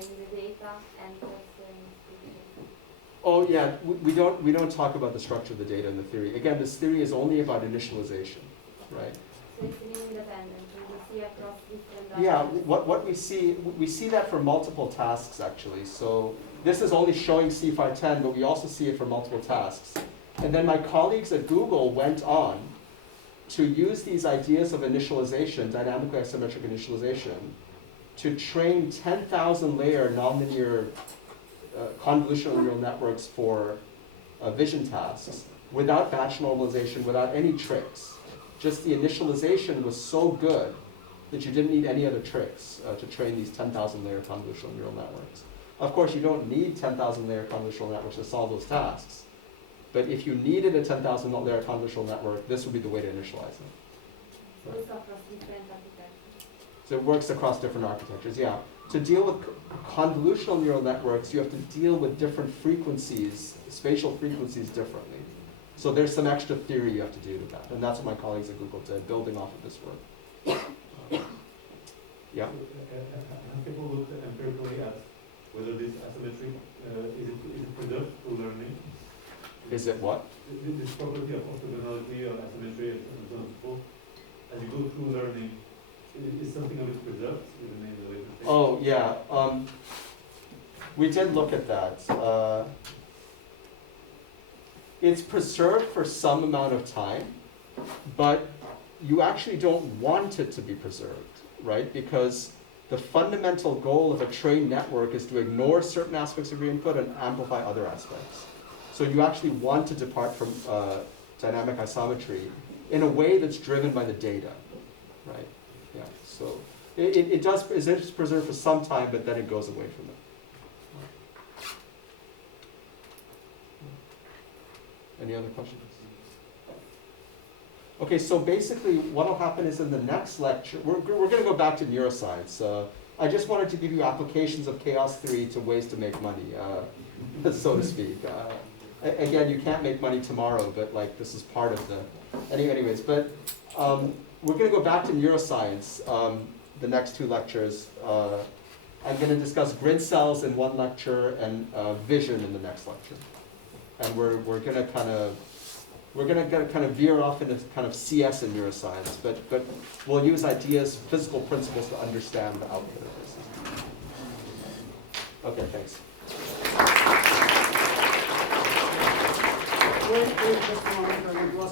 in the data and also in the Oh yeah, we don't talk about the structure of the data in the theory. Again, this theory is only about initialization, right? So it's an independent, and we see across different Yeah, dimensions. what we see that for multiple tasks actually. So this is only showing C510, but we also see it for multiple tasks. And then my colleagues at Google went on to use these ideas of initialization, dynamically isometric initialization, to train 10,000 layer nonlinear convolutional neural networks for vision tasks without batch normalization, without any tricks. Just the initialization was so good that you didn't need any other tricks to train these 10,000 layer convolutional neural networks. Of course, you don't need 10,000 layer convolutional networks to solve those tasks. But if you needed a 10,000 layer convolutional network, this would be the way to initialize it. So it's across different architectures. So it works across different architectures, yeah. To deal with convolutional neural networks, you have to deal with different frequencies, spatial frequencies differently. So there's some extra theory you have to do to that. And that's what my colleagues at Google did, building off of this work. Yeah? Have people looked empirically at whether this asymmetry is it preserved through learning? Is it what? This property of orthogonality or asymmetry and so on and so forth, as you go through learning, is something of it preserved even in the later stage? Oh, yeah. We did look at that. It's preserved for some amount of time, but you actually don't want it to be preserved, right? Because the fundamental goal of a trained network is to ignore certain aspects of your input and amplify other aspects. So you actually want to depart from dynamic isometry in a way that's driven by the data, right? Yeah, so it is preserved for some time, but then it goes away from it. Any other questions? Okay, so basically what will happen is in the next lecture, we're going to go back to neuroscience. I just wanted to give you applications of chaos theory to ways to make money, so to speak. Again, you can't make money tomorrow, but like this is part of the, anyways, but we're going to go back to neuroscience, the next two lectures. I'm going to discuss grid cells in one lecture and vision in the next lecture. And we're going to kind of veer off into kind of CS in neuroscience, but we'll use ideas, physical principles to understand the output of this. Okay, thanks. Wait just a moment, I want to ask